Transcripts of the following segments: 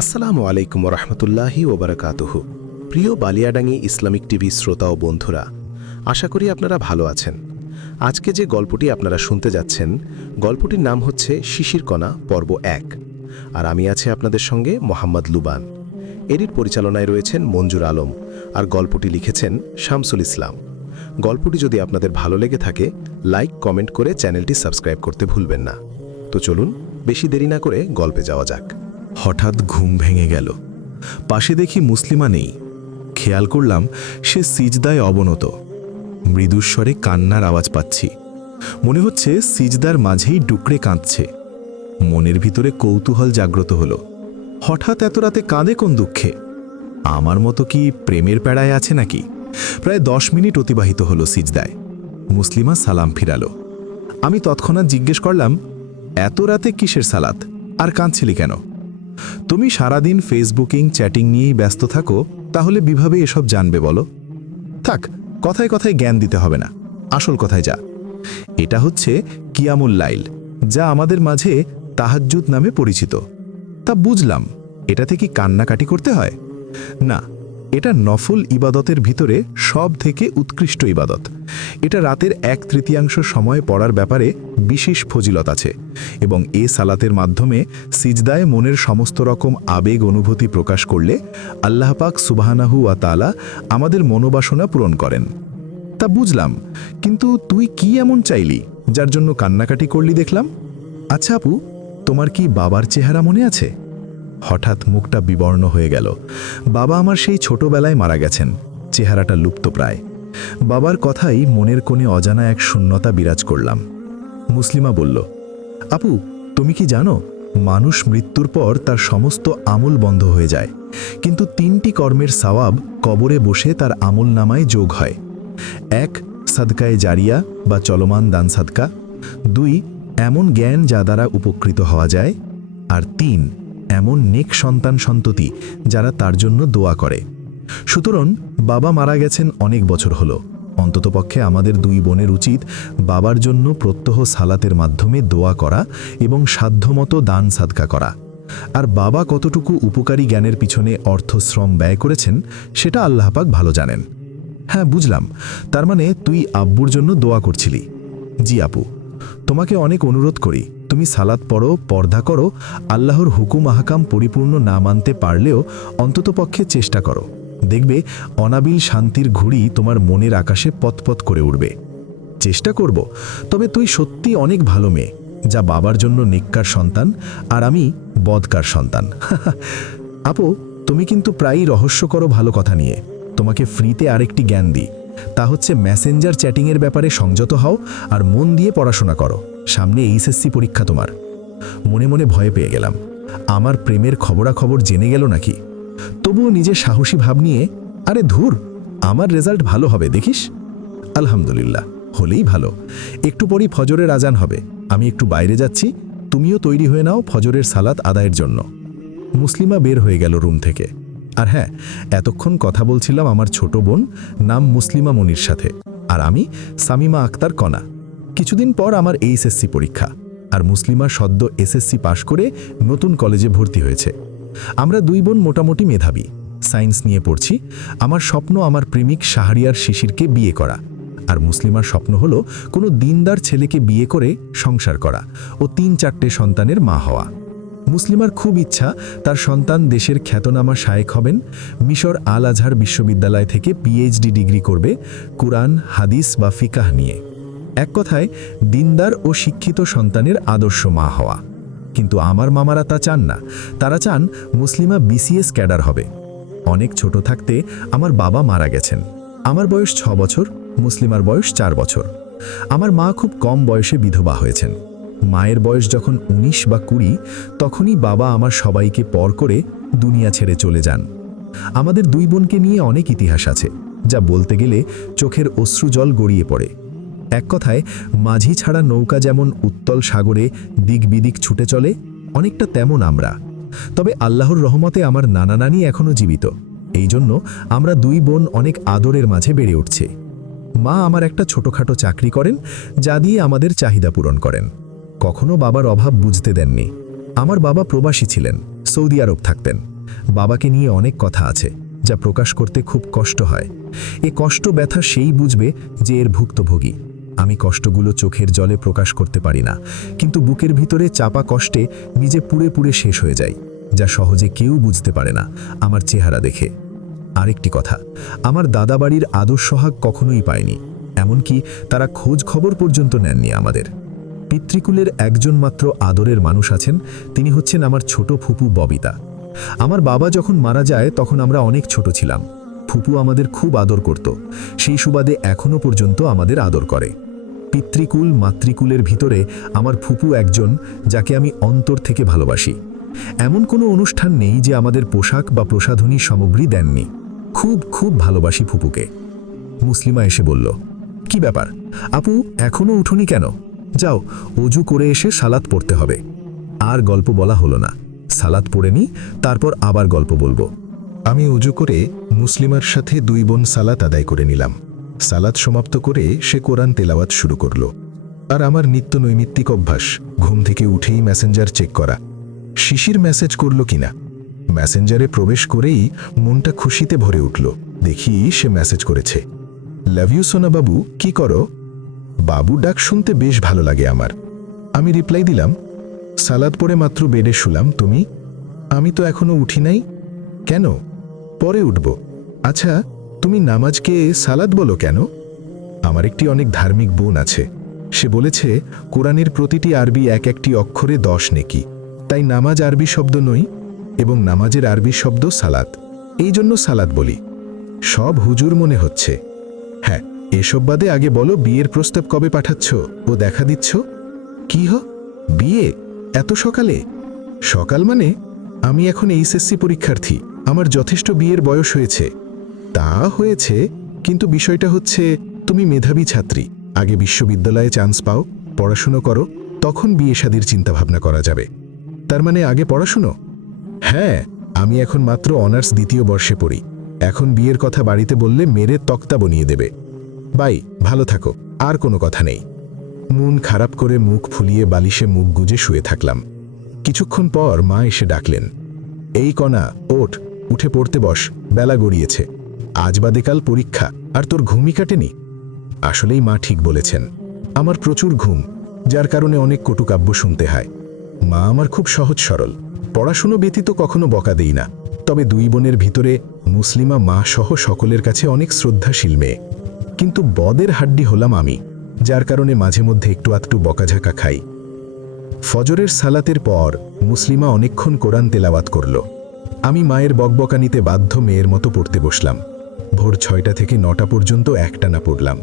আসসালামু আলাইকুম রহমতুল্লাহি ওবরাকাতুহু। প্রিয় বালিয়াডাঙ্গি ইসলামিক টিভি শ্রোতা ও বন্ধুরা, আশা করি আপনারা ভালো আছেন। আজকে যে গল্পটি আপনারা শুনতে যাচ্ছেন, গল্পটির নাম হচ্ছে শিশিরকণা পর্ব 1, আর আমি আছি আপনাদের সঙ্গে মোহাম্মদ লুবান। এর পরিচালনায় রয়েছেন মঞ্জুর আলম, আর গল্পটি লিখেছেন শামসুল ইসলাম। গল্পটি যদি আপনাদের ভালো লেগে থাকে, লাইক কমেন্ট করে চ্যানেলটি সাবস্ক্রাইব করতে ভুলবেন না। তো চলুন বেশি দেরি না করে গল্পে যাওয়া যাক। হঠাৎ ঘুম ভেঙে গেল। পাশে দেখি মুসলিমা নেই। খেয়াল করলাম সে সিজদায় অবনত। মৃদুস্বরে কান্নার আওয়াজ পাচ্ছি। মনে হচ্ছে সিজদার মাঝেই ডুকরে কাঁদছে। মনের ভিতরে কৌতূহল জাগ্রত হলো। হঠাৎ এত রাতে কাঁদে কোন দুঃখে? আমার মতো কি প্রেমের প্যাড়ায় আছে নাকি? প্রায় 10 মিনিট অতিবাহিত হলো সিজদায়। মুসলিমা সালাম ফিরালো। আমি তৎক্ষণাৎ জিজ্ঞেস করলাম, এত রাতে কিসের সালাত, আর কাঁদছিলি কেন? তুমি সারাদিন ফেসবুকিং চ্যাটিং নিয়েই ব্যস্ত থাকো, তাহলে কিভাবে এসব জানবে বলো? থাক, কথায় কথায় জ্ঞান দিতে হবে না, আসল কথায় যা। এটা হচ্ছে কিয়ামুল লাইল, যা আমাদের মাঝে তাহাজ্জুদ নামে পরিচিত। তা বুঝলাম, এটাতে কি কান্নাকাটি করতে হয়? না, এটা নফল ইবাদতের ভিতরে সব থেকে উৎকৃষ্ট ইবাদত। এটা রাতের 1/3 সময় পড়ার ব্যাপারে বিশেষ ফজিলত আছে, এবং এ সালাতের মাধ্যমে সিজদায় মনের সমস্ত রকম আবেগ অনুভূতি প্রকাশ করলে আল্লাহ পাক সুবহানাহু ওয়া তাআলা আমাদের মনোবাসনা পূরণ করেন। তা বুঝলাম, কিন্তু তুই কি এমন চাইলি যার জন্য কান্নাকাটি করলি দেখলাম? আচ্ছা আপু, তোমার কি বাবার চেহারা মনে আছে? হঠাৎ মুখটা বিবর্ণ হয়ে গেল। বাবা আমার সেই ছোটবেলায় মারা গেছেন, চেহারাটা লুপ্ত প্রায়। বাবার কথাই মনের কোণে অজানা এক শূন্যতা বিরাজ করলাম। মুসলিমা বলল, আপু তুমি কি জানো, মানুষ মৃত্যুর পর তার সমস্ত আমল বন্ধ হয়ে যায়, কিন্তু 3টি কর্মের সওয়াব কবরে বসে তার আমল নামায় যোগ হয়। 1, সাদকায়ে জারিয়া বা চলমান দান সাদকা। 2, এমন জ্ঞান যা দ্বারা উপকৃত হওয়া যায়। আর 3, এমন নেক সন্তান সন্ততি যারা তার জন্য দোয়া করে। সুতরাং বাবা মারা গেছেন অনেক বছর হলো। অন্ততপক্ষে আমাদের 2 বোনের উচিত বাবার জন্য প্রত্যহ সালাতের মাধ্যমে দোয়া করা এবং সাধ্যমতো দান সাদকা করা। আর বাবা কতটুকু উপকারী জ্ঞানের পিছনে অর্থশ্রম ব্যয় করেছেন সেটা আল্লাহ পাক ভালো জানেন। হ্যাঁ বুঝলাম, তার মানে তুই আব্বুর জন্য দোয়া করছিলি। জি আপু, তোমাকে অনেক অনুরোধ করি, তুমি সালাত পড়ো, পর্দা করো, আল্লাহর হুকুম আহকাম পরিপূর্ণ না মানতে পারলেও অন্ততপক্ষে চেষ্টা করো। দেখবে অনাবিল শান্তির ঘুড়ি তোমার মনের আকাশে পথপথ করে উঠবে। চেষ্টা করব, তবে তুই সত্যি অনেক ভালো মেয়ে, যা বাবার জন্য নেককার সন্তান, আর আমি বদকার সন্তান। আপু, তুমি কিন্তু প্রায়ই রহস্য করো ভালো কথা নিয়ে। তোমাকে ফ্রিতে আরেকটি জ্ঞান দিই, তা হচ্ছে মেসেঞ্জার চ্যাটিংয়ের ব্যাপারে সংযত হও আর মন দিয়ে পড়াশোনা করো। সামনে এইচএসসি পরীক্ষা তোমার। মনে মনে ভয় পেয়ে গেলাম, আমার প্রেমের খবরাখবর জেনে গেল নাকি। তবুও নিজের সাহসী ভাব নিয়ে, আরে ধুর, আমার রেজাল্ট ভালো হবে দেখিস। আলহামদুলিল্লাহ, হলেই ভালো। একটু পরই ফজরের আজান হবে, আমি একটু বাইরে যাচ্ছি, তুমিও তৈরি হয়ে নাও ফজরের সালাত আদায়ের জন্য। মুসলিমা বের হয়ে গেল রুম থেকে। আর হ্যাঁ, এতক্ষণ কথা বলছিলাম আমার ছোট বোন নাম মুসলিমা মনির সাথে, আর আমি সামিমা আক্তার কণা। কিছুদিন পর আমার এইচএসসি পরীক্ষা, আর মুসলিমা সদ্য এসএসসি পাশ করে নতুন কলেজে ভর্তি হয়েছে। আমরা 2 বোন মোটামুটি মেধাবী, সায়েন্স নিয়ে পড়ছি। আমার স্বপ্ন আমার প্রেমিক শাহরিয়ার শিশিরকে বিয়ে করা, আর মুসলিমার স্বপ্ন হলো কোনো দিনদার ছেলেকে বিয়ে করে সংসার করা ও 3-4টে সন্তানের মা হওয়া। মুসলিমার খুব ইচ্ছা তার সন্তান দেশের খ্যাতনামা শায়েখ হবেন, মিশর আল আজহার বিশ্ববিদ্যালয় থেকে পিএইচডি ডিগ্রি করবে কুরআন, হাদিস বা ফিকাহ নিয়ে। এক কথায় দিনদার ও শিক্ষিত সন্তানের আদর্শ মা হওয়া। কিন্তু আমার মামারা তা চান না, তারা চান মুসলিমা বিসিএস ক্যাডার হবে। অনেক ছোট থাকতে আমার বাবা মারা গেছেন। আমার বয়স 6 বছর, মুসলিমার বয়স 4 বছর। আমার মা খুব কম বয়সে বিধবা হয়েছেন। মায়ের বয়স যখন 19 বা 20, তখনই বাবা আমার সবাইকে পর করে দুনিয়া ছেড়ে চলে যান। আমাদের 2 বোনকে নিয়ে অনেক ইতিহাস আছে, যা বলতে গেলে চোখের অশ্রুজল গড়িয়ে পড়ে। এক কথায় মাঝি ছাড়া নৌকা যেমন উত্তল সাগরে দিক বিদিক ছুটে চলে, অনেকটা তেমন আমরা। তবে আল্লাহর রহমতে আমার নানা নানি এখনও জীবিত, এই জন্য আমরা 2 বোন অনেক আদরের মাঝে বেড়ে উঠছে। মা আমার একটা ছোটখাটো চাকরি করেন, যা দিয়ে আমাদের চাহিদা পূরণ করেন। কখনো বাবার অভাব বুঝতে দেননি। আমার বাবা প্রবাসী ছিলেন, সৌদি আরব থাকতেন। বাবাকে নিয়ে অনেক কথা আছে, যা প্রকাশ করতে খুব কষ্ট হয়। এ কষ্ট ব্যথা সেই বুঝবে যে এর ভুক্তভোগী। আমি কষ্টগুলো চোখের জলে প্রকাশ করতে পারি না, কিন্তু বুকের ভিতরে চাপা কষ্টে নিজে পুড়ে পুড়ে শেষ হয়ে যায়, যা সহজে কেউ বুঝতে পারে না আমার চেহারা দেখে। আরেকটি কথা, আমার দাদাবাড়ির আদর সোহাগ কখনোই পায়নি, এমনকি তারা খোঁজ খবর পর্যন্ত নেননি আমাদের। পিতৃকুলের একজন মাত্র আদরের মানুষ আছেন, তিনি হচ্ছেন আমার ছোট ফুপু ববিতা। আমার বাবা যখন মারা যায় তখন আমরা অনেক ছোট ছিলাম। ফুপু আমাদের খুব আদর করত, সেই সুবাদে এখনো পর্যন্ত আমাদের আদর করে। পিতৃকুল মাতৃকুলের ভিতরে আমার ফুপু একজন, যাকে আমি অন্তর থেকে ভালোবাসি। এমন কোনো অনুষ্ঠান নেই যে আমাদের পোশাক বা প্রসাধনী সামগ্রী দেননি। খুব খুব ভালোবাসি ফুপুকে। মুসলিমা এসে বলল, কি ব্যাপার আপু, এখনো উঠোনি কেন? যাও, অজু করে এসে সালাত পড়তে হবে। আর গল্প বলা হলো না। সালাত পড়ে নি, তারপর আবার গল্প বলবো। আমি উজু করে মুসলিমার সাথে 2 বোন সালাত আদায় করে নিলাম। সালাত সমাপ্ত করে সে কোরআন তেলাওয়াত শুরু করল। আর আমার নিত্য নৈমিত্তিক অভ্যাস ঘুম থেকে উঠেই মেসেঞ্জার চেক করা, শিশির মেসেজ করল কিনা। মেসেঞ্জারে প্রবেশ করেই মনটা খুশিতে ভরে উঠল। দেখি সে মেসেজ করেছে, লাভ ইউ সোনা বাবু, কি করো? বাবু ডাক শুনতে বেশ ভালো লাগে আমার। আমি রিপ্লাই দিলাম, সালাদ পড়ে মাত্র বেডে শুলাম, তুমি? আমি তো এখনো উঠি নাই। কেন? পরে উঠব। আচ্ছা, তুমি নামাজকে সালাদ বলো কেন? আমার একটি অনেক ধার্মিক বোন আছে, সে বলেছে কোরআনের প্রতিটি আরবি এক একটি অক্ষরে 10 নেকি, তাই নামাজ আরবি শব্দ নই এবং নামাজের আরবি শব্দ সালাত, এই জন্য সালাত বলি। সব হুজুর মনে হচ্ছে। হ্যাঁ, এসব বাদে আগে বলো, বিয়ের প্রস্তাব কবে পাঠাচ্ছ ও দেখা দিচ্ছ? কি বিয়ে এত সকালে? সকাল মানে আমি এখন এইচএসসি পরীক্ষার্থী, আমার যথেষ্ট বিয়ের বয়স হয়েছে। তা হয়েছে, কিন্তু বিষয়টা হচ্ছে তুমি মেধাবী ছাত্রী, আগে বিশ্ববিদ্যালয়ে চান্স পাও, পড়াশুনো করো, তখন বিয়ে শাদির চিন্তাভাবনা করা যাবে। তার মানে আগে পড়াশুনো? হ্যাঁ, আমি এখন মাত্র অনার্স 2য় বর্ষে পড়ি। এখন বিয়ের কথা বাড়িতে বললে মেরে তক্তা বনিয়ে দেবে। বাই, ভালো থাকো, আর কোনো কথা নেই। মন খারাপ করে মুখ ফুলিয়ে বালিশে মুখ গুজে শুয়ে থাকলাম। কিছুক্ষণ পর মা এসে ডাকলেন, এই কণা, ওঠ, উঠে পড়তে বস, বেলা গড়িয়েছে, আজ বাদে কাল পরীক্ষা, আর তোর ঘুমই কাটেনি। আসলেই মা ঠিক বলেছেন, আমার প্রচুর ঘুম, যার কারণে অনেক কটুকাব্য শুনতে হয়। মা আমার খুব সহজ সরল, পড়াশুনো ব্যতীত কখনো বকা দেই না। তবে 2 বোনের ভিতরে মুসলিমা মা সহ সকলের কাছে অনেক শ্রদ্ধাশীল মেয়ে, কিন্তু বদের হাড্ডি হলাম আমি, যার কারণে মাঝে মধ্যে একটু আধটু বকাঝাকা খাই। ফজরের সালাতের পর মুসলিমা অনেকক্ষণ কোরআন তেলাওয়াত করল। আমি মায়ের বকবকানিতে বাধ্য মেয়ের মতো পড়তে বসলাম। ভোর 6টা থেকে 9টা পর্যন্ত একটানা পড়লাম।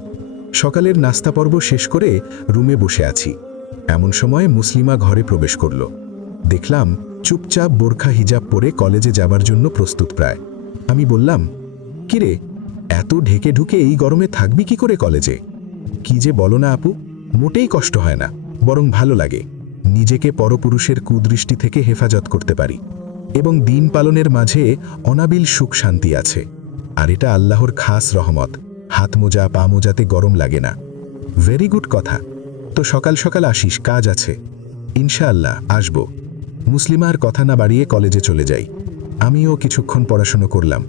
সকালের নাস্তা পর্ব শেষ করে রুমে বসে আছি, এমন সময় মুসলিমা ঘরে প্রবেশ করল। দেখলাম চুপচাপ বোরখা হিজাব পরে কলেজে যাবার জন্য প্রস্তুত প্রায়। আমি বললাম, কিরে, এত ঢেকে ঢুকে এই গরমে থাকবি কি করে কলেজে? কি যে বলো না আপু, মোটেই কষ্ট হয় না, বরং ভালো লাগে। নিজেকে পরপুরুষের কুদৃষ্টি থেকে হেফাজত করতে পারি এবং দিন পালনের মাঝে অনাবিল সুখ শান্তি আছে। আর এটা আল্লাহর খাস রহমত, হাত মোজা পা মোজাতে গরম লাগে না। ভেরি গুড কথা। তো সকাল সকাল আসিস, কাজ আছে। ইনশাআল্লাহ আসব। মুসলিমার কথা না বাড়িয়ে কলেজে চলে যাই। আমিও কিছুক্ষণ পড়াশুনো করলাম।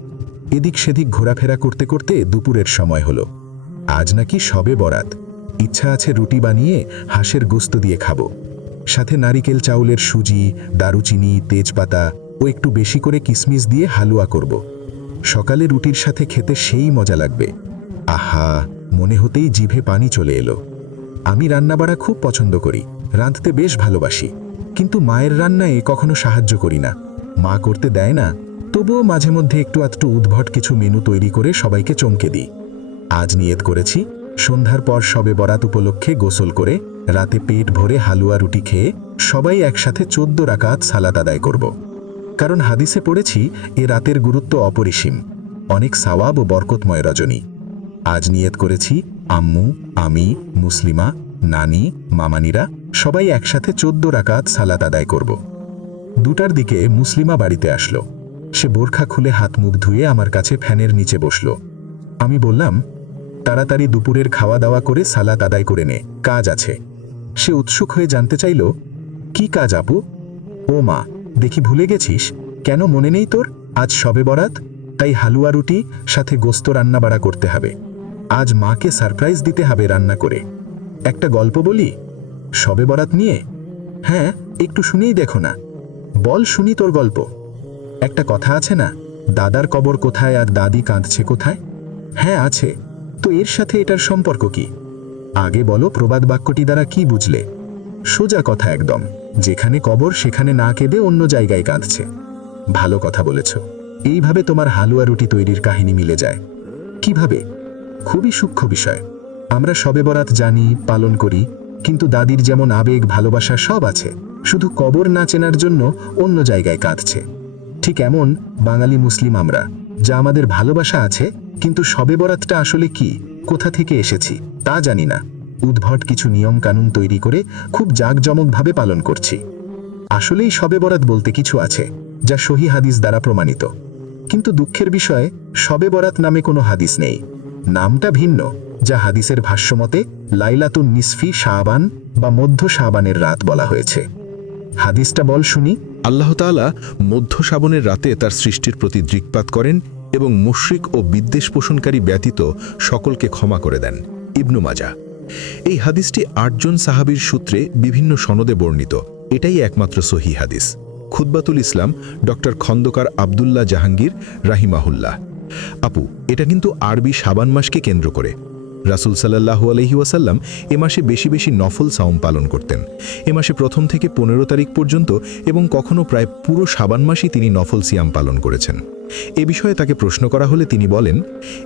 এদিক সেদিক ঘোরাফেরা করতে করতে দুপুরের সময় হলো। আজ নাকি শবে বরাত, ইচ্ছা আছে রুটি বানিয়ে হাঁসের গোস্ত দিয়ে খাবো, সাথে নারিকেল চাউলের সুজি, দারুচিনি, তেজপাতা ও একটু বেশি করে কিশমিশ দিয়ে হালুয়া করব। সকালে রুটির সাথে খেতে সেই মজা লাগবে। আহা, মনে হতেই জিভে পানি চলে এলো। আমি রান্নাবাড়া খুব পছন্দ করি, রাঁধতে বেশ ভালোবাসি, কিন্তু মায়ের রান্নায় কখনো সাহায্য করি না। মা করতে দেয় না, তবুও মাঝে মধ্যে একটু আধটু উদ্ভট কিছু মেনু তৈরি করে সবাইকে চমকে দিই। আজ নিয়ত করেছি, সন্ধ্যার পর শবে বরাত উপলক্ষে গোসল করে রাতে পেট ভরে হালুয়া রুটি খেয়ে সবাই একসাথে 14 রাকাত সালাত আদায় করব। কারণ হাদিসে পড়েছি এ রাতের গুরুত্ব অপরিসীম, অনেক সওয়াব ও বরকতময় রজনী। আজ নিয়ত করেছি আম্মু, আমি, মুসলিমা, নানি, মামানিরা সবাই একসাথে 14 রাকাত সালাত আদায় করব। 2টার দিকে মুসলিমা বাড়িতে আসলো। সে বোরখা খুলে হাত মুখ ধুয়ে আমার কাছে ফ্যানের নিচে বসল। আমি বললাম, তাড়াতাড়ি দুপুরের খাওয়া দাওয়া করে সালাত আদায় করে নে, কাজ আছে। সে উৎসুক হয়ে জানতে চাইল, কি কাজ আপু? ও মা, দেখি ভুলে গেছিস? কেন মনে নেই তোর? আজ শবে বরাত, তাই হালুয়া রুটি সাথে গোস্ত রান্না বাড়া করতে হবে। আজ মাকে সারপ্রাইজ দিতে হবে রান্না করে। একটা গল্প বলি শবে বরাত নিয়ে? হ্যাঁ, একটু শুনেই দেখো না। বল শুনি তোর গল্প। একটা কথা আছে না, দাদার কবর কোথায় আর দাদি কাঁদছে কোথায়? হ্যাঁ আছে। তো এর সাথে এটার সম্পর্ক কি? আগে বলো প্রবাদ বাক্যটি দ্বারা কি বুঝলে? সোজা কথা একদম, যেখানে কবর সেখানে না কেঁদে অন্য জায়গায় কাঁদছে। ভালো কথা বলেছ। এইভাবে তোমার হালুয়া রুটি তৈরির কাহিনী মিলে যায়। কিভাবে? খুবই সূক্ষ্ম বিষয়। আমরা শবে বরাত জানি, পালন করি, কিন্তু দাদির যেমন আবেগ ভালোবাসা সব আছে, শুধু কবর না চেনার জন্য অন্য জায়গায় কাঁদছে। ঠিক এমন বাঙালি মুসলিম আমরা, যা আমাদের ভালোবাসা আছে, কিন্তু শবে বরাতটা আসলে কি, কোথা থেকে এসেছি তা জানি না। উদ্ভট কিছু নিয়ম কানুন তৈরি করে খুব জাঁকজমকভাবে পালন করছি। আসলেই শবে বরাত বলতে কিছু আছে, যা সহি হাদিস দ্বারা প্রমাণিত। কিন্তু দুঃখের বিষয়, শবে বরাত নামে কোনো হাদিস নেই। নামটা ভিন্ন, যা হাদিসের ভাষ্যমতে লাইলাতুন নিসফি শাবান বা মধ্য শাবানের রাত বলা হয়েছে। হাদিসটা বল শুনি। আল্লাহ তাআলা মধ্য শ্রাবণের রাতে তার সৃষ্টির প্রতি দৃকপাত করেন এবং মুশরিক ও বিদ্বেষ পোষণকারী ব্যতীত সকলকে ক্ষমা করে দেন। ইবনু মাজাহ। এই হাদিসটি ৮ জন সাহাবীর সূত্রে বিভিন্ন সনদে বর্ণিত। এটাই একমাত্র সহিহ হাদিস। খুতবাতুল ইসলাম, ডক্টর খন্দকার আবদুল্লাহ জাহাঙ্গীর রাহিমাহুল্লাহ। আপু, এটা কিন্তু আরবি শাবান মাসকে কেন্দ্র করে। রাসূল সাল্লাল্লাহু আলাইহি ওয়াসাল্লাম এ মাসে বেশি বেশি নফল সাওম পালন করতেন। এ মাসে ১ম থেকে ১৫ তারিখ পর্যন্ত এবং কখনো প্রায় পুরো শাবান মাসই তিনি নফল সিয়াম পালন করেছেন। এ বিষয়ে তাকে প্রশ্ন করা হলে তিনি বলেন,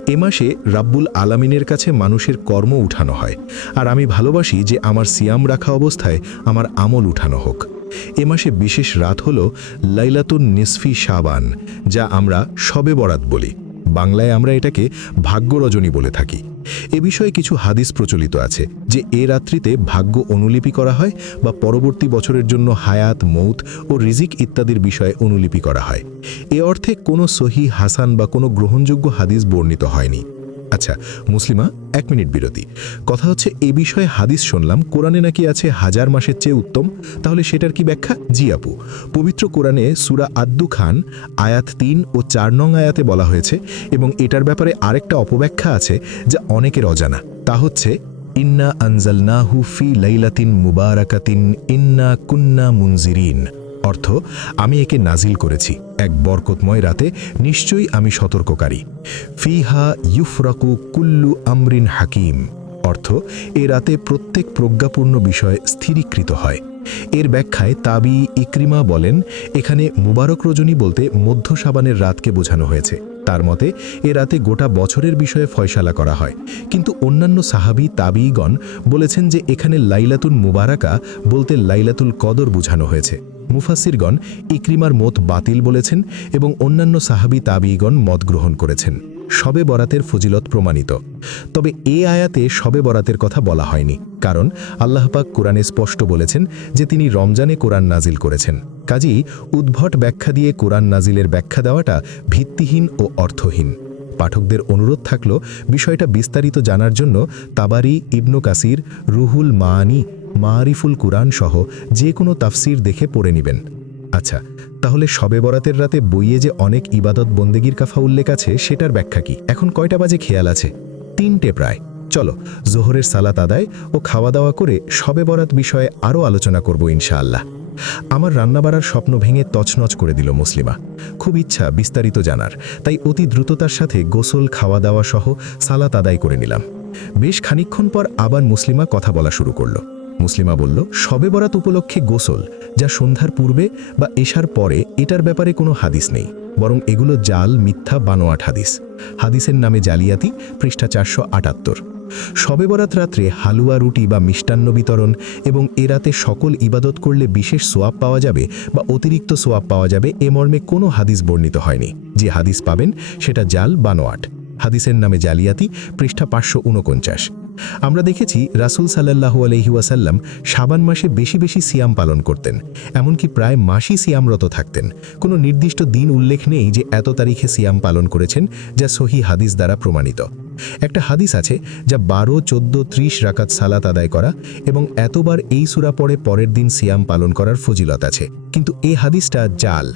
এ মাসে রাব্বুল আলামিনের কাছে মানুষের কর্ম উঠানো হয়, আর আমি ভালোবাসি যে আমার সিয়াম রাখা অবস্থায় আমার আমল উঠানো হোক। এ মাসে বিশেষ রাত হল লাইলাতুন নিসফি শাবান, যা আমরা শবে বরাত বলি। বাংলায় আমরা এটাকে ভাগ্য রজনী বলে থাকি। এ বিষয়ে কিছু হাদিস প্রচলিত আছে যে এ রাত্রিতে ভাগ্য অনুলিপি করা হয় বা পরবর্তী বছরের জন্য হায়াত, মৌত ও রিজিক ইত্যাদির বিষয়ে অনুলিপি করা হয়। এ অর্থে কোনো সহিহ হাসান বা কোনো গ্রহণযোগ্য হাদিস বর্ণিত হয়নি। আচ্ছা মুসলিমা, ১ মিনিট বিরতি। কথা হচ্ছে এ বিষয়ে হাদিস শুনলাম কোরআনে নাকি আছে 1000 মাসের চেয়ে উত্তম। তাহলে সেটার কি ব্যাখ্যা? জি আপু, পবিত্র কোরআনে সূরা আদ-দুখান আয়াত ৩ ও ৪ নং আয়াতে বলা হয়েছে, এবং এটার ব্যাপারে আরেকটা অপব্যাখ্যা আছে যা অনেকের অজানা। তা হচ্ছে ইন্না আনজালনাহু ফি লাইলাতিন মুবারাকাতিন ইন্না কুন্না মুনজিরিন। অর্থ, আমি একে নাজিল করেছি এক বরকতময় রাতে, নিশ্চয়ই আমি সতর্ককারী। ফিহা ইউফরাকু কুল্লু আমরিন হাকিম। অর্থ, এ রাতে প্রত্যেক প্রজ্ঞাপূর্ণ বিষয় স্থিরীকৃত হয়। এর ব্যাখ্যায় তাবি ইকরিমা বলেন, এখানে মুবারক রজনী বলতে মধ্য শাবানের রাতকে বোঝানো হয়েছে। তার মতে এ রাতে গোটা বছরের বিষয়ে ফয়সালা করা হয়। কিন্তু অন্যান্য সাহাবী তাবিগণ বলেছেন যে এখানে লাইলাতুল মুবারাকা বলতে লাইলাতুল কদর বোঝানো হয়েছে। মুফাসসিরগণ ইকরিমার মত বাতিল বলেছেন এবং অন্যান্য সাহাবী তাবিগণ মত গ্রহণ করেছেন। শবে বরাতের ফজিলত প্রমাণিত। তবে এ আয়াতে শবে বরাতের কথা বলা হয়নি, কারণ আল্লাহ পাক কোরআনে স্পষ্ট বলেছেন যে তিনি রমজানে কোরআন নাজিল করেছেন। কাজেই উদ্ভট ব্যাখ্যা দিয়ে কোরআন নাজিলের ব্যাখ্যা দেওয়াটা ভিত্তিহীন ও অর্থহীন। পাঠকদের অনুরোধ থাকল বিষয়টা বিস্তারিত জানার জন্য তাবারি, ইবনু কাসির, রুহুল মাআনি, মারিফুল কুরআন সহ যে কোনো তাফসির দেখে পড়ে নেবেন। আচ্ছা, তাহলে শবে বরাতের রাতে বইয়ে যে অনেক ইবাদত বন্দেগীর কথা উল্লেখ আছে সেটার ব্যাখ্যা কি? এখন কয়টা বাজে খেয়াল আছে? ৩টে প্রায়। চলো জোহরের সালাত আদায় ও খাওয়া দাওয়া করে শবে বরাত বিষয়ে আরও আলোচনা করব ইনশাআল্লাহ। আমার রান্নাবাড়ার স্বপ্ন ভেঙে তছনছ করে দিল মুসলিমা। খুব ইচ্ছা বিস্তারিত জানার, তাই অতি দ্রুততার সাথে গোসল, খাওয়া দাওয়া সহ সালাত আদায় করে নিলাম। বেশ খানিকক্ষণ পর আবার মুসলিমা কথা বলা শুরু করলো। মুসলিমা বলল, শবে বরাত উপলক্ষে গোসল, যা সন্ধ্যার পূর্বে বা এশার পরে, এটার ব্যাপারে কোনো হাদিস নেই, বরং এগুলো জাল, মিথ্যা, বানোয়াট হাদিস। হাদিসের নামে জালিয়াতি, পৃষ্ঠা 478। শবে বরাত রাত্রে হালুয়া রুটি বা মিষ্টান্ন বিতরণ এবং এ রাতে সকল ইবাদত করলে বিশেষ সোয়াব পাওয়া যাবে বা অতিরিক্ত সোয়াব পাওয়া যাবে, এ মর্মে কোনো হাদিস বর্ণিত হয়নি। যে হাদিস পাবেন সেটা জাল, বানোয়াট। হাদিসের নামে জালিয়াতি, পৃষ্ঠা 549। আমরা দেখেছি রাসূল সাল্লাল্লাহু আলাইহি ওয়াসাল্লাম শাবান মাসে বেশি বেশি সিয়াম পালন করতেন, এমনকি প্রায় মাসই সিয়ামরত থাকতেন। কোনো নির্দিষ্ট দিন উল্লেখ নেই যে এত তারিখে সিয়াম পালন করেছেন, যা সহিহ হাদিস দ্বারা প্রমাণিত। একটা হাদিস আছে যা 12, 14, 30 রাকাত সালাত আদায় করা এবং এতবার এই সূরা পড়ে পরের দিন সিয়াম পালন করার ফজিলত আছে, কিন্তু এই হাদিসটা জাল।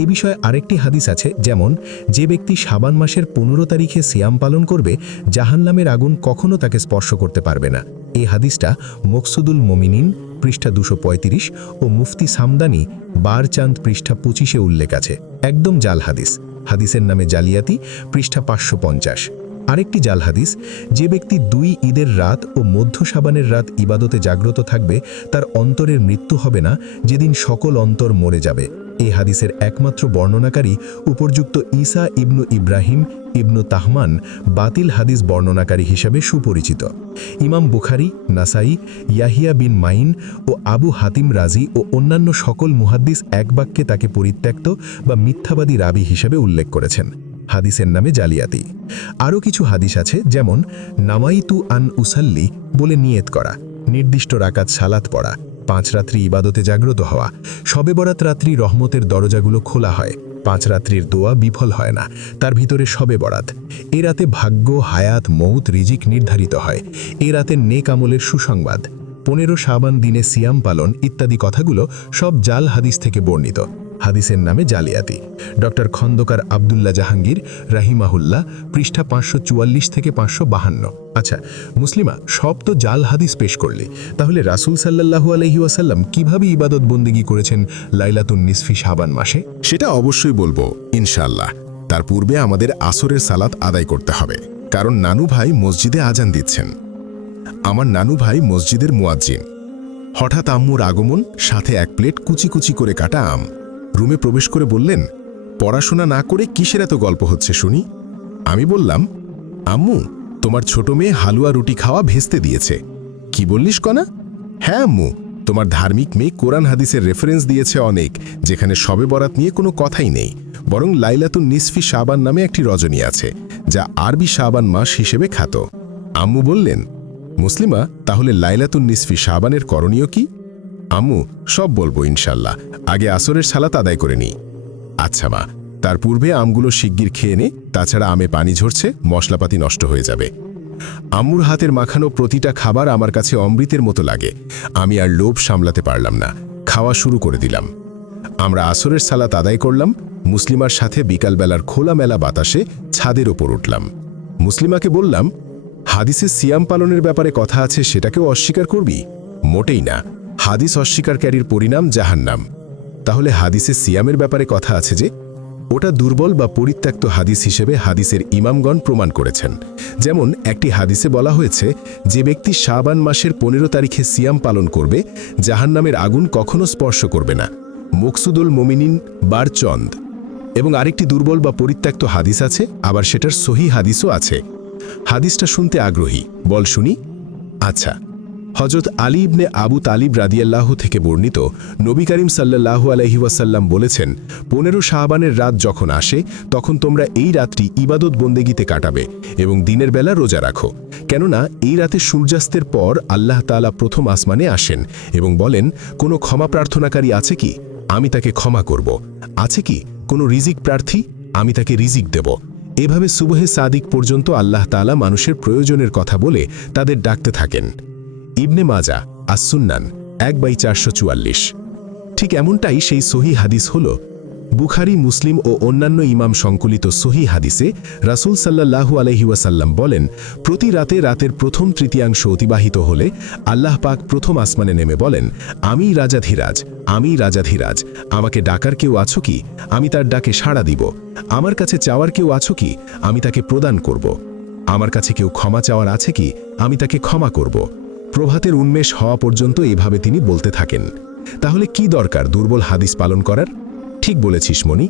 এই বিষয়ে আরেকটি হাদিস আছে, যেমন যে ব্যক্তি শাবান মাসের 15 তারিখে সিয়াম পালন করবে জাহান্নামের আগুন কখনো তাকে স্পর্শ করতে পারবে না। এই হাদিসটা মকসুদুল মোমিনিন পৃষ্ঠা 235 ও মুফতি সামদানি বারচাঁদ পৃষ্ঠা 25-এ উল্লেখ আছে। একদম জাল হাদিস। হাদিসের নামে জালিয়াতি, পৃষ্ঠা 550। আরেকটি জাল হাদিস, যে ব্যক্তি 2 ঈদের রাত ও মধ্য শাবানের রাত ইবাদতে জাগ্রত থাকবে তার অন্তরের মৃত্যু হবে না, যেদিন সকল অন্তর মরে যাবে। এই হাদিসের একমাত্র বর্ণনাকারী উপর্যুক্ত ঈসা ইবনু ইব্রাহিম ইবনু তাহমান বাতিল হাদিস বর্ণনাকারী হিসাবে সুপরিচিত। ইমাম বুখারী, নাসাই, ইয়াহিয়া বিন মাইন ও আবু হাতিম রাজি ও অন্যান্য সকল মুহাদ্দিস এক বাক্যে তাকে পরিত্যক্ত বা মিথ্যাবাদী রাবি হিসাবে উল্লেখ করেছেন। হাদিসের নামে জালিয়াতি। আরও কিছু হাদিস আছে, যেমন নামাইতু আন উসাল্লি বলে নিয়ত করা, নির্দিষ্ট রাকাত সালাত পড়া, 5 রাত্রি ইবাদতে জাগ্রত হওয়া, শবে বরাত রাত্রি রহমতের দরজাগুলো খোলা হয়, 5 রাত্রির দোয়া বিফল হয় না, তার ভিতরে শবে বরাত, এ রাতে ভাগ্য, হায়াত, মৌত, রিজিক নির্ধারিত হয়, এ রাতে নেক আমলের সুসংবাদ, 15 শাবান দিনে সিয়াম পালন ইত্যাদি কথাগুলো সব জাল হাদিস থেকে বর্ণিত। হাদিসের নামে জালিয়াতি। ডক্টর খন্দকার আবদুল্লাহ জাহাঙ্গীর রাহিমাহুল্লাহ পৃষ্ঠা 544 থেকে 552। আচ্ছা মুসলিমা, সব তো জাল হাদিস পেশ করলে, তাহলে রাসূল সাল্লাল্লাহু আলাইহি ওয়াসাল্লাম কিভাবে ইবাদত বন্দেগী করেছেন লাইলাতুন নিসফি শাবান মাসে? সেটা অবশ্যই বলবো ইনশাআল্লাহ। তার পূর্বে আমাদের আসরের সালাত আদায় করতে হবে, কারণ নানু ভাই মসজিদে আজান দিচ্ছেন। আমার নানু ভাই মসজিদের মুয়াজ্জিন। হঠাৎ আম্মুর আগমন, সাথে 1 প্লেট কুচি কুচি করে কাটা আম। রুমে প্রবেশ করে বললেন, পড়াশোনা না করে কিসের এত গল্প হচ্ছে শুনি? আমি বললাম, আম্মু তোমার ছোট মেয়ে হালুয়া রুটি খাওয়া ভেস্তে দিয়েছে। কি বললিস কনা? হ্যাঁ আম্মু, তোমার ধার্মিক মেয়ে কোরআন হাদিসের রেফারেন্স দিয়েছে অনেক, যেখানে শবে বরাত নিয়ে কোনো কথাই নেই, বরং লাইলাতুন নিসফি শাবান নামে একটি রজনী আছে, যা আরবি শাবান মাস হিসেবে খ্যাত। আম্মু বললেন, মুসলিমা তাহলে লাইলাতুন নিসফি শাবানের করণীয় কি? আম্মু, সব বলবো ইনশাল্লাহ, আগে আসরের সালাত আদায় করে নিই। আচ্ছা মা, তার পূর্বে আমগুলো শিগগির খেয়ে নে, তাছাড়া আমে পানি ঝরছে, মশলাপাতি নষ্ট হয়ে যাবে। আম্মুর হাতের মাখানো প্রতিটা খাবার আমার কাছে অমৃতের মতো লাগে। আমি আর লোভ সামলাতে পারলাম না, খাওয়া শুরু করে দিলাম। আমরা আসরের সালাত আদায় করলাম। মুসলিমার সাথে বিকালবেলার খোলামেলা বাতাসে ছাদের ওপর উঠলাম। মুসলিমাকে বললাম, হাদিসে সিয়াম পালনের ব্যাপারে কথা আছে, সেটাকেও অস্বীকার করবি? মোটেই না, হাদিস অস্বীকারীর পরিণাম জাহান্নাম। তাহলে হাদিসে সিয়ামের ব্যাপারে কথা আছে যে, ওটা দুর্বল বা পরিত্যক্ত হাদিস হিসেবে হাদিসের ইমামগণ প্রমাণ করেছেন। যেমন একটি হাদিসে বলা হয়েছে, যে ব্যক্তি শাবান মাসের 15 তারিখে সিয়াম পালন করবে জাহান্নামের আগুন কখনো স্পর্শ করবে না। মকসুদুল মোমিনিন বারচন্দ। এবং আরেকটি দুর্বল বা পরিত্যক্ত হাদিস আছে, আবার সেটার সহি হাদিসও আছে। হাদিসটা শুনতে আগ্রহী, বল শুনি। আচ্ছা, হযরত আলী ইবনে আবু তালিব রাদিয়াল্লাহু থেকে বর্ণিত, নবী করিম সাল্লাল্লাহু আলাইহি ওয়াসাল্লাম বলেছেন, 15 শাবানের রাত যখন আসে তখন তোমরা এই রাতটি ইবাদত বন্দেগীতে কাটাবে এবং দিনের বেলা রোজা রাখো, কেননা এই রাতে সূর্যাস্তের পর আল্লাহ তাআলা প্রথম আসমানে আসেন এবং বলেন, কোনো ক্ষমা প্রার্থনাকারী আছে কি? আমি তাকে ক্ষমা করব। আছে কি কোনো রিজিক প্রার্থী? আমি তাকে রিজিক দেব। এভাবে সুবহে সাদিক পর্যন্ত আল্লাহ তাআলা মানুষের প্রয়োজনের কথা বলে তাদের ডাকতে থাকেন। ইবনে মাজা আস-সুন্নান 1/444। ঠিক এমনটাই সেই সহি হাদিস হল। বুখারী, মুসলিম ও অন্যান্য ইমাম সংকলিত সহি হাদিসে রাসূল সাল্লাল্লাহু আলাইহি ওয়াসাল্লাম বলেন, প্রতি রাতে রাতের প্রথম তৃতীয়াংশ অতিবাহিত হলে আল্লাহ পাক প্রথম আসমানে নেমে বলেন, আমি রাজাধিরাজ, আমি রাজাধিরাজ, আমাকে ডাকার কেউ আছো কি? আমি তার ডাকে সাড়া দিব। আমার কাছে চাওয়ার কেউ আছো কি? আমি তাকে প্রদান করব। আমার কাছে কেউ ক্ষমা চাওয়ার আছে কি? আমি তাকে ক্ষমা করব। প্রভাতের উন্মেষ হওয়া পর্যন্ত এভাবে তিনি বলতে থাকেন। তাহলে কি দরকার দুর্বল হাদিস পালন করার? ঠিক বলেছিস মনি।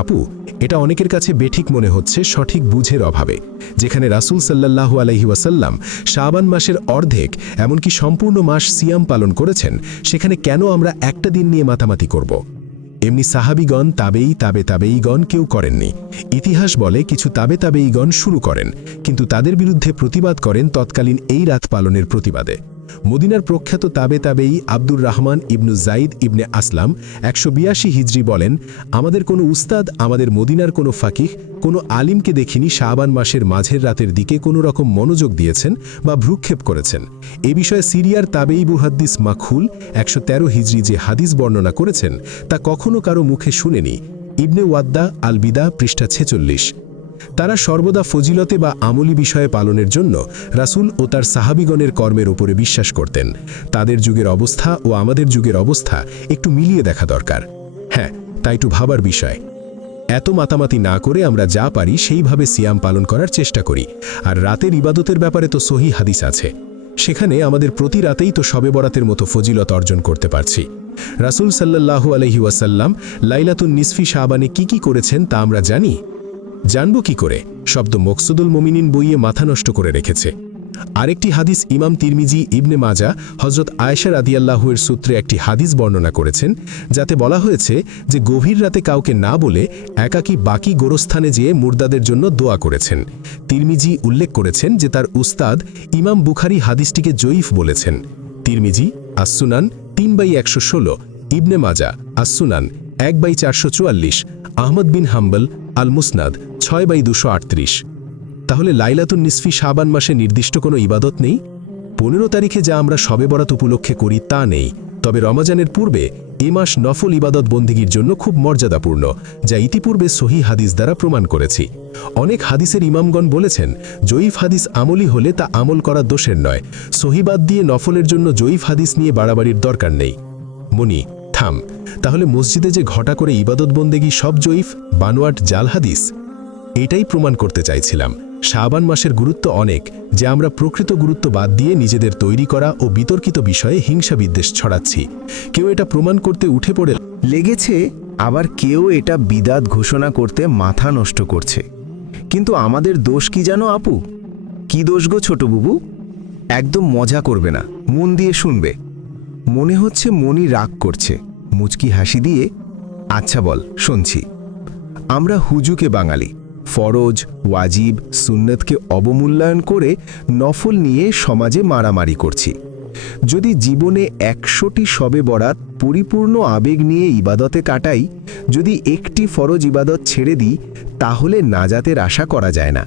আপু, এটা অনেকের কাছে বেঠিক মনে হচ্ছে সঠিক বুঝের অভাবে। যেখানে রাসূল সাল্লাল্লাহু আলাইহি ওয়াসাল্লাম শাবান মাসের অর্ধেক, এমনকি সম্পূর্ণ মাস সিয়াম পালন করেছেন, সেখানে কেন আমরা একটা দিন নিয়ে মাতামাতি করব? এমনি সাহাবীগণ, তাবেঈগণ কেউ করেননি। ইতিহাস বলে কিছু তাবেঈগণ শুরু করেন, কিন্তু তাদের বিরুদ্ধে প্রতিবাদ করেন তৎকালীন এই রাত পালনের প্রতিবাদে। মদিনার প্রখ্যাত তাবেই আব্দুর রহমান ইবনু জাইদ ইবনে আসলাম 182 হিজরি বলেন, আমাদের কোনো উস্তাদ, আমাদের মদিনার কোনো ফাকিহ, কোনো আলিমকে দেখিনি শাবান মাসের মাঝের রাতের দিকে কোনো রকম মনোযোগ দিয়েছেন বা ভ্রুক্ষেপ করেছেন। এ বিষয়ে সিরিয়ার তাবেই মুহাদ্দিস মাখুল 113 হিজরি যে হাদিস বর্ণনা করেছেন তা কখনো কারো মুখে শুনেনি। ইবনে ওয়াদ্দা আল বিদা পৃষ্ঠা 46। তারা সর্বদা ফজিলতে বা আমলি বিষয়ে পালনের জন্য রাসূল ও তার সাহাবিগণের কর্মের ওপরে বিশ্বাস করতেন। তাদের যুগের অবস্থা ও আমাদের যুগের অবস্থা একটু মিলিয়ে দেখা দরকার। হ্যাঁ, তাই একটু ভাবার বিষয়। এত মাতামাতি না করে আমরা যা পারি সেইভাবে সিয়াম পালন করার চেষ্টা করি। আর রাতের ইবাদতের ব্যাপারে তো সহিহ হাদিস আছে, সেখানে আমাদের প্রতি রাতেই তো শবে বরাতের মতো ফজিলত অর্জন করতে পারছি। রাসূল সাল্লাল্লাহু আলাইহি ওয়াসাল্লাম লাইলাতুন নিসফি শাবানে কি করেছেন তা আমরা জানি? জানব কি করে? শব্দ মকসুদুল মুমিনিন বইয়ে মাথা নষ্ট করে রেখেছে। আরেকটি হাদিস ইমাম তিরমিজি ইবনে মাজা হযরত আয়েশা রাদিয়াল্লাহু এর সূত্রে একটি হাদিস বর্ণনা করেছেন, যাতে বলা হয়েছে যে গভীর রাতে কাউকে না বলে একাকী বাকি গোরস্থানে যেয়ে মুর্দাদের জন্য দোয়া করেছেন। তিরমিজি উল্লেখ করেছেন যে তার উস্তাদ ইমাম বুখারী হাদিসটিকে জয়ীফ বলেছেন। তিরমিজি আস-সুনান 3/116, ইবনে মাজা আস-সুনান 1/444, আহমদ বিন হাম্বল আল মুসনাদ 6/238। তাহলে লাইলাতুন নিসফি শাবান মাসে নির্দিষ্ট কোনো ইবাদত নেই? 15 তারিখে যা আমরা শবে বরাত উপলক্ষে করি তা নেই, তবে রমজানের পূর্বে এ মাস নফল ইবাদত বন্দিগির জন্য খুব মর্যাদাপূর্ণ, যা ইতিপূর্বে সহিহ হাদিস দ্বারা প্রমাণ করেছি। অনেক হাদিসের ইমামগণ বলেছেন জয়ীফ হাদিস আমলি হলে তা আমল করা দোষের নয়। সহিবাদ দিয়ে নফলের জন্য জয়ীফ হাদিস নিয়ে বাড়াবাড়ির দরকার নেই। মনি থাম, তাহলে মসজিদে যে ঘটা করে ইবাদত বন্দেগী সব জয়ীফ, বানোয়াট জাল হাদিস? এটাই প্রমাণ করতে চাইছিলাম। শাবান মাসের গুরুত্ব অনেক, যে আমরা প্রকৃত গুরুত্ব বাদ দিয়ে নিজেদের তৈরি করা ও বিতর্কিত বিষয়ে হিংসা বিদ্বেষ ছড়াচ্ছি। কেউ এটা প্রমাণ করতে উঠে পড়ে লেগেছে, আবার কেউ এটা বিদাত ঘোষণা করতে মাথা নষ্ট করছে। কিন্তু আমাদের দোষ কি জানো আপু? কি দোষ গো ছোট বুবু? একদম মজা করবে না, মন দিয়ে শুনবে। মনে হচ্ছে মনি রাগ করছে। মুচকি হাসি দিয়ে আচ্ছা বল, শুনছি। আমরা হুজুকে বাঙালি, ফরজ, ওয়াজিব, সুন্নতকে অবমূল্যায়ন করে নফল নিয়ে সমাজে মারামারি করছি। যদি জীবনে 100টি শবে বরাত পরিপূর্ণ আবেগ নিয়ে ইবাদতে কাটাই, যদি একটি ফরজ ইবাদত ছেড়ে দিই, তাহলে নাজাতের আশা করা যায় না।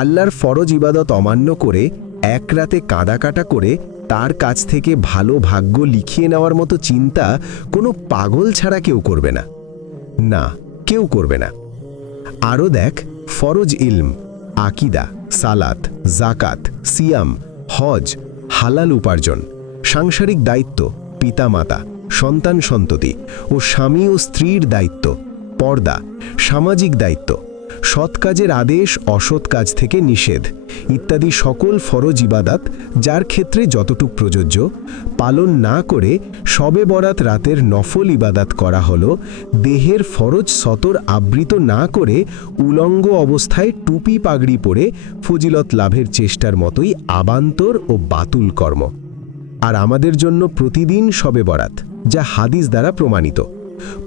আল্লাহর ফরজ ইবাদত অমান্য করে এক রাতে কাঁদাকাটা করে তার কাছ থেকে ভালো ভাগ্য লিখিয়ে নেওয়ার মতো চিন্তা কোনো পাগল ছাড়া কেউ করবে না। না, কেউ করবে না। আরও দেখ, ফরজ ইলম, আকিদা, সালাত, জাকাত, সিয়াম, হজ, হালাল উপার্জন, সাংসারিক দায়িত্ব, পিতামাতা, সন্তান সন্ততি ও স্বামী ও স্ত্রীর দায়িত্ব, পর্দা, সামাজিক দায়িত্ব, সৎ কাজের আদেশ, অসৎ কাজ থেকে নিষেধ ইত্যাদি সকল ফরজ ইবাদাত যার ক্ষেত্রে যতটুক প্রযোজ্য পালন না করে শবে বরাত রাতের নফল ইবাদাত করা হলো দেহের ফরজ সতর আবৃত না করে উলঙ্গ অবস্থায় টুপি পাগড়ি পরে ফজিলত লাভের চেষ্টার মতোই আবান্তর ও বাতুল কর্ম। আর আমাদের জন্য প্রতিদিন শবে বরাত, যা হাদিস দ্বারা প্রমাণিত।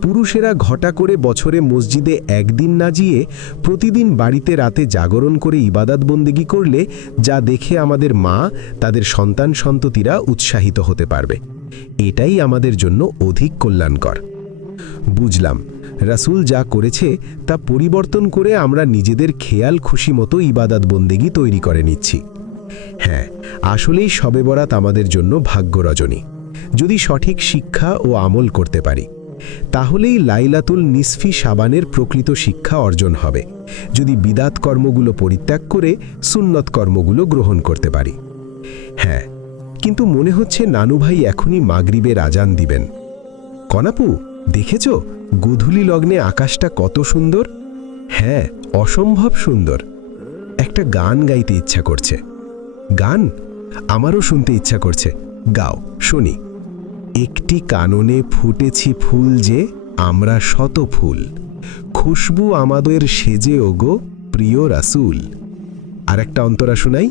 পুরুষেরা ঘটা করে বছরে মসজিদে একদিন না গিয়ে প্রতিদিন বাড়িতে রাতে জাগরণ করে ইবাদত বন্দেগী করলে যা দেখে আমাদের মা, তাদের সন্তান সন্ততিরা উৎসাহিত হতে পারবে। এটাই আমাদের জন্য অধিক কল্যাণকর। বুঝলাম, রাসূল যা করেছে তা পরিবর্তন করে আমরা নিজেদের খেয়াল খুশি মতো ইবাদত বন্দেগী তৈরি করে নিচ্ছি। হ্যাঁ, আসলেই শবে বরাত আমাদের জন্য ভাগ্য রজনী। যদি সঠিক শিক্ষা ও আমল করতে পারি, তাহলেই লাইলাতুল নিসফি শাবানের প্রকৃত শিক্ষা অর্জন হবে। যদি বিদাত কর্মগুলো পরিত্যাগ করে সুন্নত কর্মগুলো গ্রহণ করতে পারি। হ্যাঁ, কিন্তু মনে হচ্ছে নানু ভাই এখনই মাগরিবের আজান দিবেন। কনাপু, দেখেছ গোধূলি লগ্নে আকাশটা কত সুন্দর? হ্যাঁ, অসম্ভব সুন্দর। একটা গান গাইতে ইচ্ছা করছে। গান? আমারও শুনতে ইচ্ছা করছে। গাও, শুনি। একটি কাননে ফুটেছি ফুল যে আমরা শত ফুল, খুশবু আমাদের সেজে ওগো প্রিয় রাসূল। আর একটা অন্তরা শোনাই।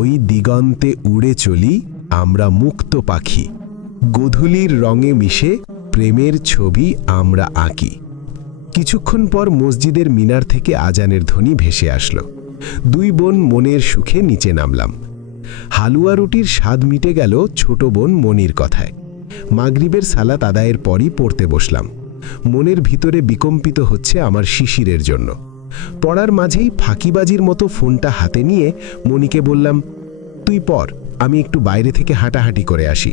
ওই দিগন্তে উড়ে চলি আমরা মুক্ত পাখি, গোধূলির রঙে মিশে প্রেমের ছবি আমরা আঁকি। কিছুক্ষণ পর মসজিদের মিনার থেকে আজানের ধ্বনি ভেসে আসলো। দুই বোন মনের সুখে নিচে নামলাম। হালুয়া রুটির স্বাদ মিটে গেল ছোট বোন মনির কথায়। মাগরিবের সালাত আদায়ের পরই পড়তে বসলাম। মনের ভিতরে বিকম্পিত হচ্ছে আমার শিশিরের জন্য। পড়ার মাঝেই ফাঁকিবাজির মতো ফোনটা হাতে নিয়ে মনিকে বললাম, তুই পড়, আমি একটু বাইরে থেকে হাঁটাহাঁটি করে আসি।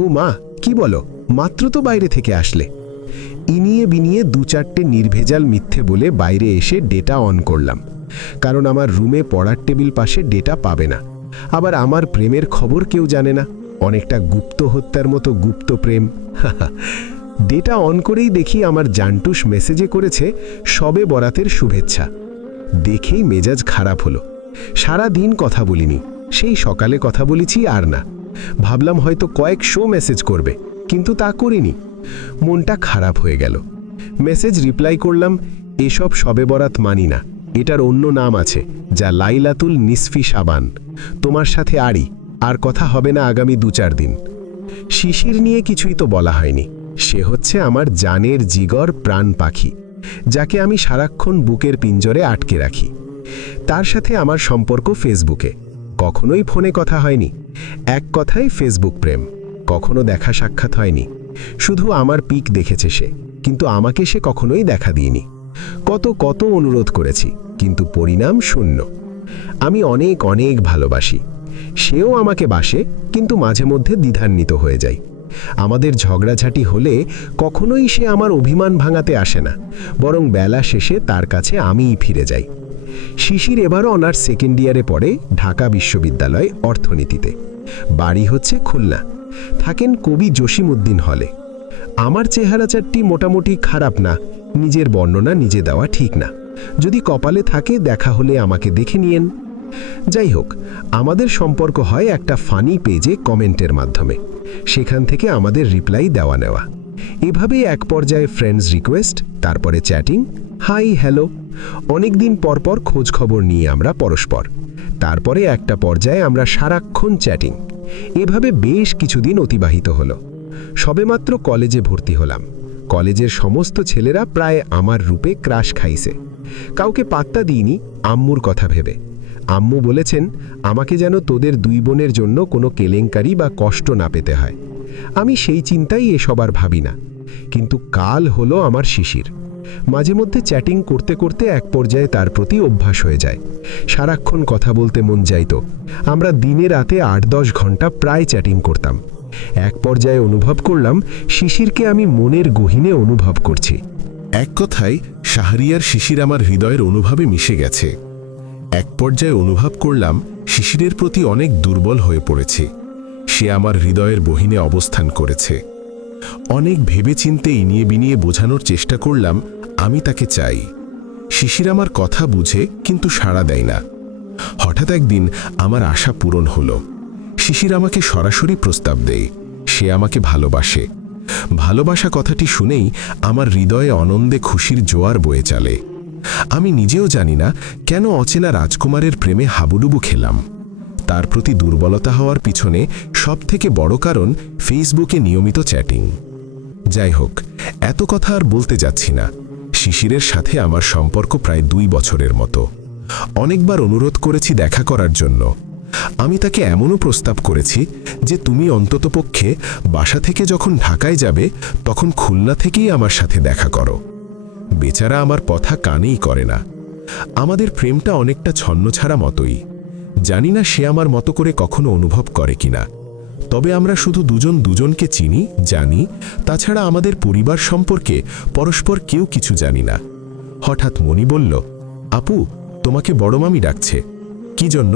ও মা, কি বলো, মাত্র তো বাইরে থেকে আসলে। ইনিয়ে বিনিয়ে 2-4টে নির্ভেজাল মিথ্যে বলে বাইরে এসে ডেটা অন করলাম, কারণ আমার রুমে পড়ার টেবিল পাশে ডেটা পাবে না। আবার আমার প্রেমের খবর কেউ জানে না, অনেকটা গুপ্ত হত্যার মতো গুপ্ত প্রেম। ডেটা অন করেই দেখি আমার জান্টুস মেসেজে করেছে শবে বরাতের শুভেচ্ছা। দেখেই মেজাজ খারাপ হলো। সারা দিন কথা বলিনি, সেই সকালে কথা বলেছি আর না। ভাবলাম হয়তো কয়েকশো মেসেজ করবে, কিন্তু তা করিনি। মনটা খারাপ হয়ে গেল। মেসেজ রিপ্লাই করলাম, এসব শবে বরাত মানি না, এটার অন্য নাম আছে, যা লাইলাতুল নিসফি শাবান। তোমার সাথে আড়ি, আর কথা হবে না আগামী 2-4 দিন। শিশির নিয়ে কিছুই তো বলা হয়নি। সে হচ্ছে আমার জানের জিগর প্রাণ পাখি, যাকে আমি সারাক্ষণ বুকের পিঞ্জরে আটকে রাখি। তার সাথে আমার সম্পর্ক ফেসবুকে, কখনোই ফোনে কথা হয়নি। এক কথায় ফেসবুক প্রেম। কখনো দেখা সাক্ষাৎ হয়নি, শুধু আমার পিক দেখেছে সে, কিন্তু আমাকে সে কখনোই দেখা দিইনি। কত কত অনুরোধ করেছি, কিন্তু পরিণাম শূন্য। আমি অনেক অনেক ভালোবাসি, সেও আমাকে বাসে, কিন্তু মাঝে মধ্যে দ্বিধান্বিত হয়ে যায়। আমাদের ঝগড়াঝাটি হলে কখনোই সে আমার অভিমান ভাঙাতে আসে না, বরং বেলা শেষে তার কাছে আমিই ফিরে যাই। শিশির এবারও অনার্স সেকেন্ড ইয়ারে পড়ে ঢাকা বিশ্ববিদ্যালয় অর্থনীতিতে। বাড়ি হচ্ছে খুলনা, থাকেন কবি জসিমউদ্দিন হলে। আমার চেহারা চারটি মোটামুটি খারাপ না, নিজের বর্ণনা নিজে দেওয়া ঠিক না। যদি কপালে থাকে দেখা হলে আমাকে দেখে নিয়েন। যাই হোক, আমাদের সম্পর্ক হয় একটা ফানি পেজে কমেন্টের মাধ্যমে, সেখান থেকে আমাদের রিপ্লাই দেওয়া নেওয়া। এভাবেই এক পর্যায়ে ফ্রেন্ডস রিকোয়েস্ট, তারপরে চ্যাটিং, হাই হ্যালো, অনেক দিন পর পর খোঁজ খবর নিয়ে আমরা পরস্পর। তারপরে একটা পর্যায়ে আমরা সারাক্ষণ চ্যাটিং। এভাবে বেশ কিছুদিন অতিবাহিত হলো। সবেমাত্র কলেজে ভর্তি হলাম। কলেজের সমস্ত ছেলেরা প্রায় আমার রূপে ক্রাশ খাইছে। কাউকে পাত্তা দিইনি আম্মুর কথা ভেবে। আম্মু বলেছেন আমাকে যেন তোদের 2 বোনের জন্য কোনো কেলেঙ্কারি বা কষ্ট না পেতে হয়। আমি সেই চিন্তাই এসব আর ভাবি না। কিন্তু কাল হলো আমার শিশির। মাঝে মধ্যে চ্যাটিং করতে করতে এক পর্যায়ে তার প্রতি অভ্যাস হয়ে যায়। সারাক্ষণ কথা বলতে মন চাইতো। আমরা দিনে রাতে 8-10 ঘন্টা প্রায় চ্যাটিং করতাম। এক পর্যায়ে অনুভব করলাম শিশিরকে আমি মনের গহীনে অনুভব করছি। এক কথায় শাহরিয়ার শিশির আমার হৃদয়ের অনুভবে মিশে গেছে। এক পর্যায়ে অনুভব করলাম শিশিরের প্রতি অনেক দুর্বল হয়ে পড়েছে। সে আমার হৃদয়ের বহিনে অবস্থান করেছে। অনেক ভেবেচিন্তে ইনিয়ে বিনিয়ে বোঝানোর চেষ্টা করলাম আমি তাকে চাই। শিশির আমার কথা বুঝে, কিন্তু সাড়া দেয় না। হঠাৎ একদিন আমার আশা পূরণ হলো। শিশির আমাকে সরাসরি প্রস্তাব দেয় সে আমাকে ভালোবাসে। ভালোবাসা কথাটি শুনেই আমার হৃদয়ে আনন্দে খুশির জোয়ার বয়ে চলে। আমি নিজেও জানি না কেন অচেনা রাজকুমারের প্রেমে হাবুডুবু খেলাম। তার প্রতি দুর্বলতা হওয়ার পিছনে সবথেকে বড় কারণ ফেসবুকে নিয়মিত চ্যাটিং। যাই হোক, এত কথা আর বলতে যাচ্ছি না। শিশিরের সাথে আমার সম্পর্ক প্রায় 2 বছরের মতো। অনেকবার অনুরোধ করেছি দেখা করার জন্য। আমি তাকে এমনও প্রস্তাব করেছি যে তুমি অন্ততপক্ষে বাসা থেকে যখন ঢাকায় যাবে তখন খুলনা থেকেই আমার সাথে দেখা করো। বেচারা আমার কথা কানেই করে না। আমাদের প্রেমটা অনেকটা ছন্নছাড়া মতোই। জানি না সে আমার মতো করে কখনো অনুভব করে কিনা। তবে আমরা শুধু দুজন দুজনকে চিনি, জানি। তাছাড়া আমাদের পরিবার সম্পর্কে পরস্পর কেউ কিছু জানি না। হঠাৎ মনি বলল, আপু, তোমাকে বড় মামি ডাকছে। কি জন্য?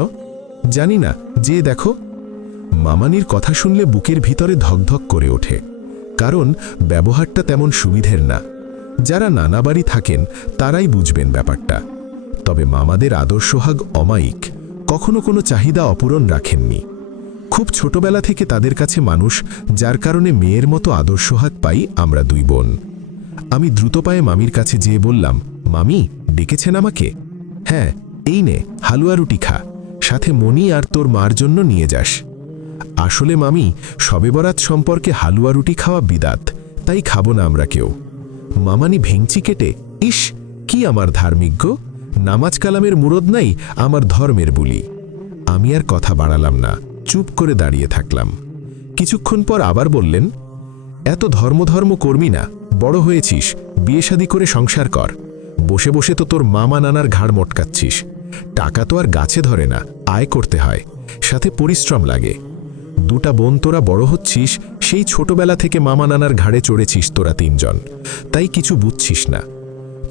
জানি না, যে দেখো। মামানির কথা শুনলে বুকের ভিতরে ধকধক করে ওঠে, কারণ ব্যবহারটা তেমন সুবিধের না। যারা নানা বাড়ি থাকেন তারাই বুঝবেন ব্যাপারটা। তবে মামাদের আদর্শহাগ অমায়িক, কখনো কোনো চাহিদা অপূরণ রাখেননি। খুব ছোটবেলা থেকে তাদের কাছে মানুষ, যার কারণে মেয়ের মতো আদর্শহাগ পাই আমরা 2 বোন। আমি দ্রুত পায়ে মামির কাছে যেয়ে বললাম, মামি, ডেকেছেন আমাকে? হ্যাঁ, এই নে হালুয়া রুটি খা, সাথে মনি আর তোর মার জন্য নিয়ে যাস। আসলে মামি, শবে বরাত সম্পর্কে হালুয়া রুটি খাওয়া বিদাত, তাই খাবো না আমরা কেউ। মামানি ভেঙচি কেটে, ইস, কি আমার ধার্মিক গো, নামাজ কালামের মুরদ নাই আমার ধর্মের বুলি। আমি আর কথা বাড়ালাম না, চুপ করে দাঁড়িয়ে থাকলাম। কিছুক্ষণ পর আবার বললেন, এত ধর্ম করবি না, বড় হয়েছিস, বিয়ে শাদী করে সংসার কর। বসে বসে তো তোর মামা নানার ঘাড় মটকাচ্ছিস। টাকা তো আর গাছে ধরে না, আয় করতে হয়, সাথে পরিশ্রম লাগে। দুটা বোন তোরা বড় হচ্ছিস, সেই ছোটবেলা থেকে মামা নানার ঘাড়ে চড়েছিস তোরা তিনজন, তাই কিছু বুঝছিস না।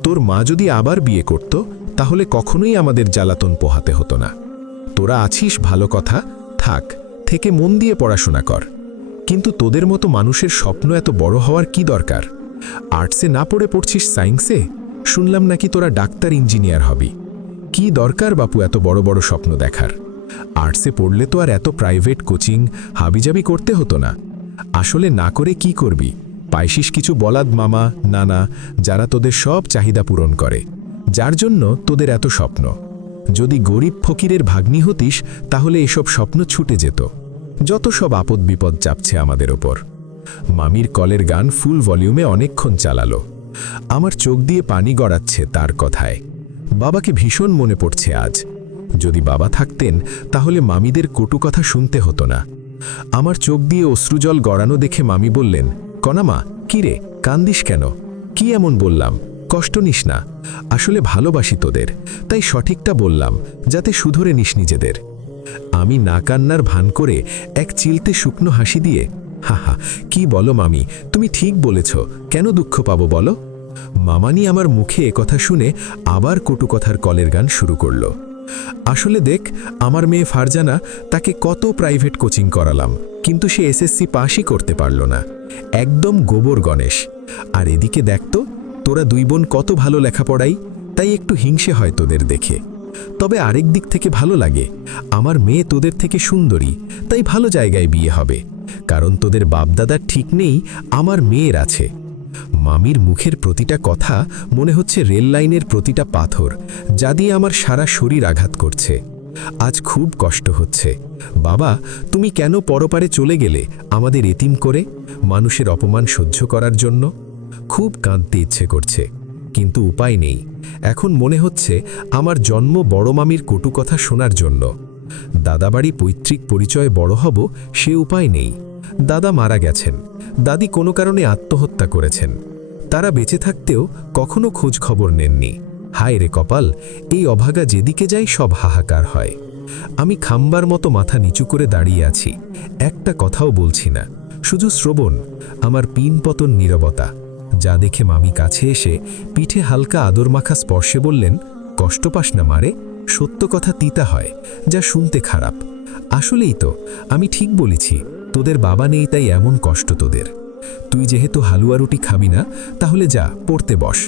তোর মা যদি আবার বিয়ে করত, তাহলে কখনোই আমাদের জ্বালাতন পোহাতে হতো না। তোরা আছিস ভালো কথা, থাক, থেকে মন দিয়ে পড়াশোনা কর। কিন্তু তোদের মতো মানুষের স্বপ্ন এত বড় হওয়ার কি দরকার? আর্টসে না পড়ে পড়ছিস সায়েন্সে? শুনলাম নাকি তোরা ডাক্তার ইঞ্জিনিয়ার হবি। কি দরকার বাপু এত বড় বড় স্বপ্ন দেখার? আর্টসে পড়লে তো আর এত প্রাইভেট কোচিং হাবিজাবি করতে হতো না। আসলে না করে কি করবি? পাইছিস কিছু বলাদ মামা নানা, যারা তোদের সব চাহিদা পূরণ করে, যার জন্য তোদের এত স্বপ্ন। যদি গরিব ফকিরের ভাগ্নি হতিস, তাহলে এসব স্বপ্ন ছুটে যেত। যত সব আপদ বিপদ চাপছে আমাদের ওপর। মামির কলের গান ফুল ভলিউমে অনেকক্ষণ চালালো। আমার চোখ দিয়ে পানি গড়াচ্ছে তার কথায়। বাবাকে ভীষণ মনে পড়ছে আজ। যদি বাবা থাকতেন, তাহলে মামিদের কটু কথা শুনতে হতো না। আমার চোখ দিয়ে অশ্রুজল গড়ানো দেখে মামি বললেন, কনামা, কি রে, কান্দিস কেন? কি এমন বললাম? কষ্ট নিস না, আসলে ভালোবাসি তোদের, তাই সঠিকটা বললাম, যাতে শুধরে নিস নিজেদের। আমি না কান্নার ভান করে এক চিলতে শুকনো হাসি দিয়ে, হা, কি বলো মামি, তুমি ঠিক বলেছ, কেন দুঃখ পাবো বলো? মামানি আমার মুখে একথা শুনে আবার কটু কথার কলের গান শুরু করল। আসলে দেখ, আমার মেয়ে ফারজানা, তাকে কত প্রাইভেট কোচিং করালাম, কিন্তু সে এসএসসি পাসই করতে পারল না। একদম গোবর গণেশ। আর এদিকে দেখ তো, তোরা দুই বোন কত ভালো লেখাপড়াই, তাই একটু হিংসে হয় তোদের দেখে। তবে আরেক দিক থেকে ভালো লাগে, আমার মেয়ে তোদের থেকে সুন্দরী, তাই ভালো জায়গায় বিয়ে হবে। কারণ তোদের বাপদাদার ঠিক নেই, আমার মেয়ের আছে। মামির মুখের প্রতিটা কথা মনে হচ্ছে রেল লাইনের প্রতিটা পাথর, যা দিয়ে আমার সারা শরীর আঘাত করছে। আজ খুব কষ্ট হচ্ছে। বাবা, তুমি কেন পরপারে চলে গেলে আমাদের এতিম করে, মানুষের অপমান সহ্য করার জন্য? খুব কাঁদতে ইচ্ছে করছে, কিন্তু উপায় নেই। এখন মনে হচ্ছে আমার জন্ম বড় মামির কটু কথা শোনার জন্য। দাদাবাড়ি পৈতৃক পরিচয়ে বড় হব, সে উপায় নেই। দাদা মারা গেছেন, দাদি কোনো কারণে আত্মহত্যা করেছেন। তারা বেঁচে থাকতেও কখনো খোঁজ খবর নেননি। হায় রে কপাল, এই অভাগা যেদিকে যাই সব হাহাকার হয়। আমি খাম্বার মতো মাথা নিচু করে দাঁড়িয়ে আছি, একটা কথাও বলছি না, শুধু শ্রবণ, আমার পিনপতন নীরবতা। যা দেখে মামি কাছে এসে পিঠে হালকা আদর মাখা স্পর্শে বললেন, কষ্ট পাস না মারে, সত্য কথা তিতা হয়, যা শুনতে খারাপ। আসলেই তো, আমি ঠিক বলেছি, তোদের বাবা নেই তাই এমন কষ্ট তোদের। তুই যেহেতু হালুয়া রুটি খাবি না, তাহলে যা, পড়তে বস।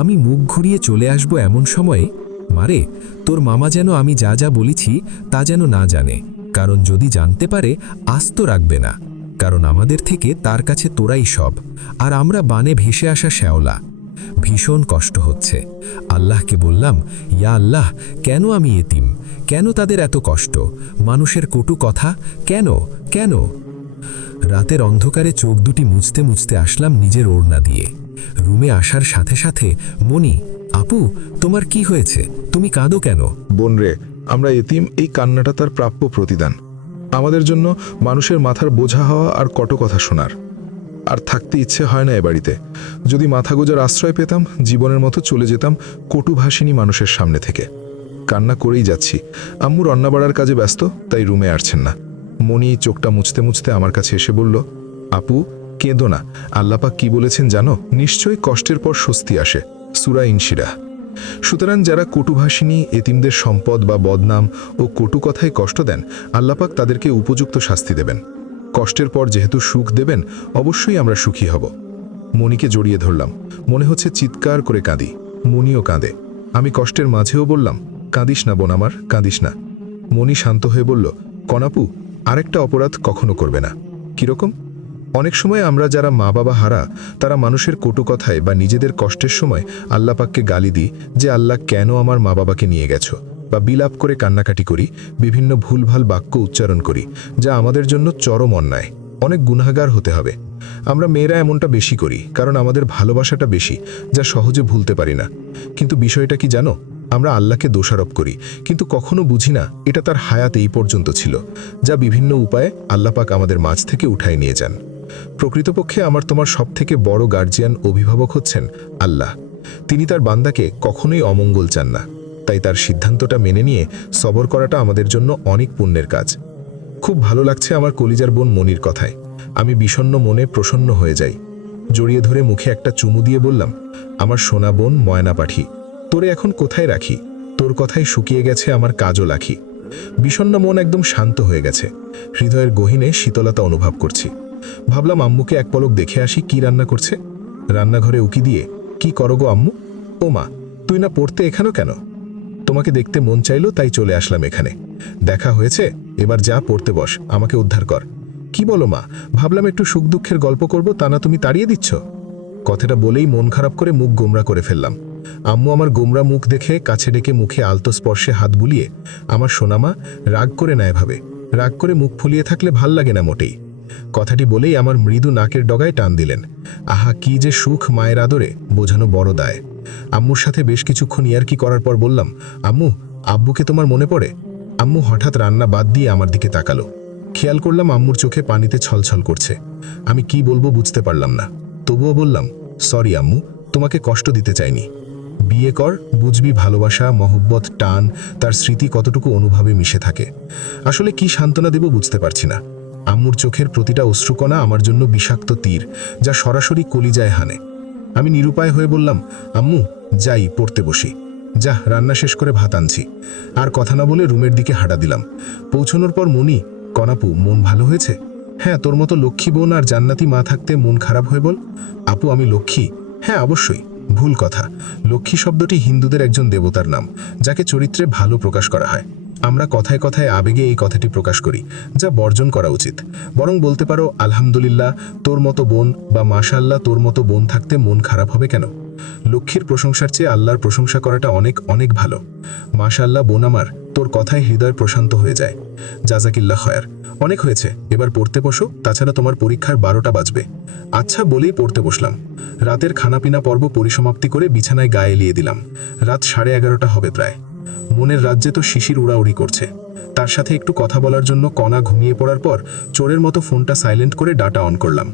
আমি মুখ ঘুরিয়ে চলে আসব এমন সময়ে, মারে, তোর মামা যেন আমি যা যা বলেছি তা যেন না জানে, কারণ যদি জানতে পারে আস্ত রাখবে না। কারণ আমাদের থেকে তার কাছে তোরাই সব, আর আমরা বানে ভেসে আসা শ্যাওলা। ভীষণ কষ্ট হচ্ছে। আল্লাহকে বললাম, ইয়া আল্লাহ, কেন আমি এতিম? কেন তাদের এত কষ্ট? মানুষের কটু কথা কেন কেন? রাতের অন্ধকারে চোখ দুটি মুছতে মুছতে আসলাম নিজের ওড়না দিয়ে। রুমে আসার সাথে সাথে মনি, আপু, তোমার কি হয়েছে? তুমি কাঁদো কেন? বোন রে, আমরা এতিম, এই কান্নাটা তার প্রাপ্য প্রতিদান। আমাদের জন্য মানুষের মাথার বোঝা হওয়া আর কট কথা শোনার। আর থাকতে ইচ্ছে হয় না এ বাড়িতে। যদি মাথা গোজার আশ্রয় পেতাম, জীবনের মতো চলে যেতাম কটুভাষিনী মানুষের সামনে থেকে। কান্না করেই যাচ্ছি। আম্মু রান্না বাড়ার কাজে ব্যস্ত, তাই রুমে আসছেন না। মনি চোখটা মুছতে মুছতে আমার কাছে এসে বলল, আপু, কেঁদো না। আল্লাপাক কি বলেছেন জানো? নিশ্চয়ই কষ্টের পর স্বস্তি আসে, সূরা ইনশিরাহ। সুতরাং যারা কটুভাষিনী, এতিমদের সম্পদ বা বদনাম ও কটু কথায় কষ্ট দেন, আল্লাপাক তাদেরকে উপযুক্ত শাস্তি দেবেন। কষ্টের পর যেহেতু সুখ দেবেন, অবশ্যই আমরা সুখী হব। মনিকে জড়িয়ে ধরলাম, মনে হচ্ছে চিৎকার করে কাঁদি। মনিও কাঁদে। আমি কষ্টের মাঝেও বললাম, কাঁদিস না বোন আমার, কাঁদিস না। মনি শান্ত হয়ে বলল, কনাপু, আরেকটা অপরাধ কখনো করবে না। কিরকম? অনেক সময় আমরা যারা মা বাবা হারা, তারা মানুষের কটু কথায় বা নিজেদের কষ্টের সময় আল্লাপাককে গালি দিই যে আল্লাহ কেন আমার মা বাবাকে নিয়ে গেছো, বা বিলাপ করে কান্নাকাটি করি, বিভিন্ন ভুলভাল বাক্য উচ্চারণ করি, যা আমাদের জন্য চরম অন্যায়। অনেক গুনাহগার হতে হবে। আমরা মেয়েরা এমনটা বেশি করি, কারণ আমাদের ভালোবাসাটা বেশি, যা সহজে ভুলতে পারি না। কিন্তু বিষয়টা কি জানো? আমরা আল্লাহকে দোষারোপ করি, কিন্তু কখনো বুঝি না এটা তার হায়াত এই পর্যন্ত ছিল, যা বিভিন্ন উপায়ে আল্লাহ পাক আমাদের মাঝ থেকে উঠায় নিয়ে যান। প্রকৃতপক্ষে আমার তোমার সবথেকে বড় গার্জিয়ান অভিভাবক হচ্ছেন আল্লাহ। তিনি তার বান্দাকে কখনোই অমঙ্গল চান না, তাই তার সিদ্ধান্তটা মেনে নিয়ে সবর করাটা আমাদের জন্য অনেক পুণ্যের কাজ। খুব ভালো লাগছে আমার কলিজার বোন মনির কথায়। আমি বিষণ্ণ মনে প্রসন্ন হয়ে যাই। জড়িয়ে ধরে মুখে একটা চুমু দিয়ে বললাম, আমার সোনা বোন ময়না পাখি, তোরে এখন কোথায় রাখি? তোর কথায় শুকিয়ে গেছে আমার কাজও লাখি। বিষণ্ণ মন একদম শান্ত হয়ে গেছে। হৃদয়ের গহীনে শীতলতা অনুভব করছি। ভাবলাম আম্মুকে এক পলক দেখে আসি কি রান্না করছে। রান্নাঘরে উকি দিয়ে, কি করো গো আম্মু? ও মা, তুই না পড়তে এখানেও কেন? তোমাকে দেখতে মন চাইলো তাই চলে আসলাম এখানে। দেখা হয়েছে, এবার যা পড়তে বস, আমাকে উদ্ধার কর। কি বলো মা? ভাবলাম একটু সুখ দুঃখের গল্প করব, তা না তুমি তাড়িয়ে দিচ্ছ। কথাটা বলেই মন খারাপ করে মুখ গোমরা করে ফেললাম। আম্মু আমার গোমরা মুখ দেখে কাছে ডেকে মুখে আলতো স্পর্শে হাত বুলিয়ে, আমার সোনামা, রাগ করে না এভাবে, রাগ করে মুখ ফুলিয়ে থাকলে ভাল লাগে না মোটেই। কথাটি বলেই আমার মৃদু নাকের ডগায় টান দিলেন। আহা, কি যে সুখ মায়ের আদরে, বোঝানো বড় দায়। আম্মুর সাথে বেশ কিছুক্ষণ ইয়ার্কি করার পর বললাম, আম্মু, আব্বুকে তোমার মনে পড়ে? আম্মু হঠাৎ রান্না বাদ দিয়ে আমার দিকে তাকালো। খেয়াল করলাম আম্মুর চোখে পানিতে ছলছল করছে। আমি কি বলবো বুঝতে পারলাম না, তবুও বললাম, সরি আম্মু, তোমাকে কষ্ট দিতে চাইনি। বিয়ে কর, বুঝবি ভালোবাসা, মহব্বত, টান, তার স্মৃতি কতটুকু অনুভবে মিশে থাকে। আসলে কি সান্ত্বনা দেব বুঝতে পারছি না। আম্মুর চোখের প্রতিটা অশ্রুকণা আমার জন্য বিষাক্ত তীর, যা সরাসরি কলিজায় হানে। আমি নিরুপায় হয়ে বললাম, আম্মু, যাই পড়তে বসি। যা, রান্না শেষ করে ভাত আনছি। আর কথা না বলে রুমের দিকে হাঁটা দিলাম। পৌঁছানোর পর মনি, কনাপু, মন ভালো হয়েছে? হ্যাঁ, তোর মতো লক্ষ্মী বোন আর জান্নাতি মা থাকতে মন খারাপ হয়ে বল? আপু, আমি লক্ষ্মী? হ্যাঁ, অবশ্যই। ভুল কথা। লক্ষ্মী শব্দটি হিন্দুদের একজন দেবতার নাম, যাকে চরিত্রে ভালো প্রকাশ করা হয়। আমরা কথায় কথায় আবেগে এই কথাটি প্রকাশ করি, যা বর্জন করা উচিত। বরং বলতে পারো, আলহামদুলিল্লাহ তোর মতো বোন, বা মাশাআল্লাহ তোর মতো বোন থাকতে মন খারাপ হবে কেন? লক্ষ্মীর প্রশংসার চেয়ে আল্লাহর প্রশংসা করাটা অনেক অনেক ভালো। মাশাআল্লাহ বোন আমার, তোর কথায় হৃদয় প্রশান্ত হয়ে যায়। জাজাকিল্লাহ খয়ার। অনেক হয়েছে, এবার পড়তে বসো, তাছাড়া তোমার পরীক্ষার 12টা বাজবে। আচ্ছা বলেই পড়তে বসলাম। রাতের খানাপিনা পর্ব পরিসমাপ্তি করে বিছানায় গায়ে এলিয়ে দিলাম। রাত 11:30 হবে প্রায়। মনের রাজ্যে তো শিশির উড়াউড়ি করছে। তার সাথে একটু কথা বলার জন্য কণা ঘুমিয়ে পড়ার পর চোরের মতো ফোনটা সাইলেন্ট করে ডাটা অন করলাম।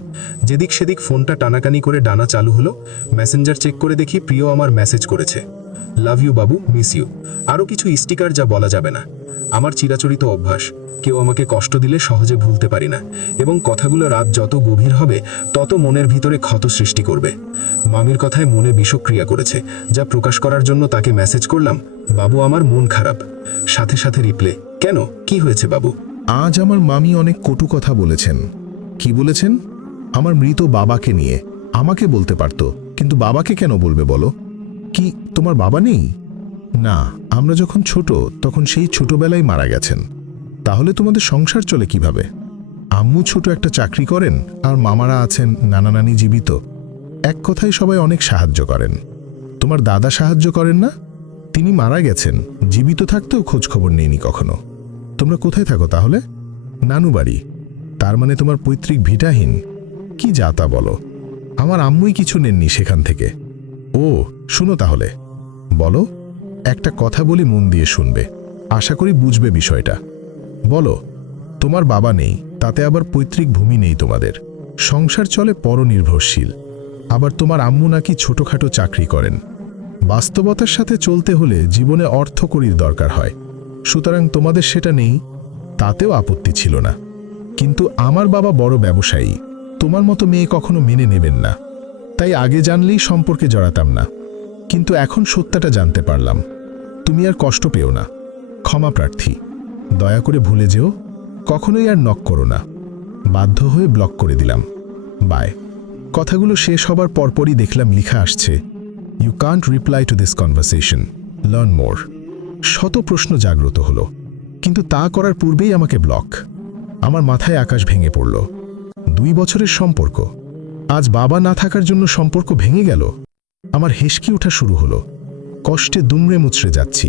যেদিক সেদিক ফোনটা টানাকানি করে ডানা চালু হলো। মেসেঞ্জার চেক করে দেখি প্রিয় আমার মেসেজ করেছে, love you Babu, miss you. আরও কিছু স্টিকার যা বলা যাবে না। আমার চিরাচরিত অভ্যাস, কেউ আমাকে কষ্ট দিলে সহজে ভুলতে পারি না, এবং কথাগুলো রাত যত গভীর হবে তত মনের ভিতরে ক্ষত সৃষ্টি করবে। মামির কথায় মনে বিষক্রিয়া করেছে, যা প্রকাশ করার জন্য তাকে মেসেজ করলাম, বাবু আমার মন খারাপ। সাথে সাথে রিপ্লে, কেন, কি হয়েছে বাবু? আজ আমার মামি অনেক কটু কথা বলেছেন। কি বলেছেন? আমার মৃত বাবাকে নিয়ে। আমাকে বলতে পারত, কিন্তু বাবাকে কেন বলবে বলো? কি তোমার বাবা নেই? না, আমরা যখন ছোট তখন সেই ছোটবেলায় মারা গেছেন। তাহলে তোমাদের সংসার চলে কিভাবে? আম্মু ছোট একটা চাকরি করেন, আর মামারা আছেন, নানা নানি জীবিত। এক কথায় সবাই অনেক সাহায্য করেন। তোমার দাদা সাহায্য করেন না? তিনি মারা গেছেন, জীবিত থাকতেও খোঁজ খবর নেইনি কখনো। তোমরা কোথায় থাকো তাহলে? নানু বাড়ি। তার মানে তোমার পৈতৃক ভিটাহীন? কি যাতা বলো, আমার আম্মুই কিছু নেননি সেখান থেকে। ও, শুনো তাহলে, বলো। একটা কথা বলি, মন দিয়ে শুনবে, আশা করি বুঝবে বিষয়টা। বলো, তোমার বাবা নেই, তাতে আবার পৈতৃক ভূমি নেই তোমাদের, সংসার চলে পরনির্ভরশীল। আবার তোমার আম্মু নাকি ছোটখাটো চাকরি করেন। বাস্তবতার সাথে চলতে হলে জীবনে অর্থকড়ির দরকার হয়, সুতরাং তোমাদের সেটা নেই, তাতেও আপত্তি ছিল না। কিন্তু আমার বাবা বড় ব্যবসায়ী, তোমার মতো মেয়ে কখনো মেনে নেবেন না, তাই আগে জানলেই সম্পর্কে জড়াতাম না। কিন্তু এখন সত্যটা জানতে পারলাম। তুমি আর কষ্ট পেও না, ক্ষমা প্রার্থী। দয়া করে ভুলে যেও, কখনোই আর নক করো না। বাধ্য হয়ে ব্লক করে দিলাম। বাই। কথাগুলো শেষ হবার পরপরই দেখলাম লেখা আসছে, you can't reply to this conversation, learn more. শত প্রশ্ন জাগ্রত হলো, কিন্তু তা করার পূর্বেই আমাকে ব্লক। আমার মাথায় আকাশ ভেঙে পড়ল। 2 বছরের সম্পর্ক, আজ বাবা না থাকার জন্য সম্পর্ক ভেঙে গেল। আমার হেসকি ওঠা শুরু হলো। কষ্টে দুমড়ে মুচড়ে যাচ্ছি,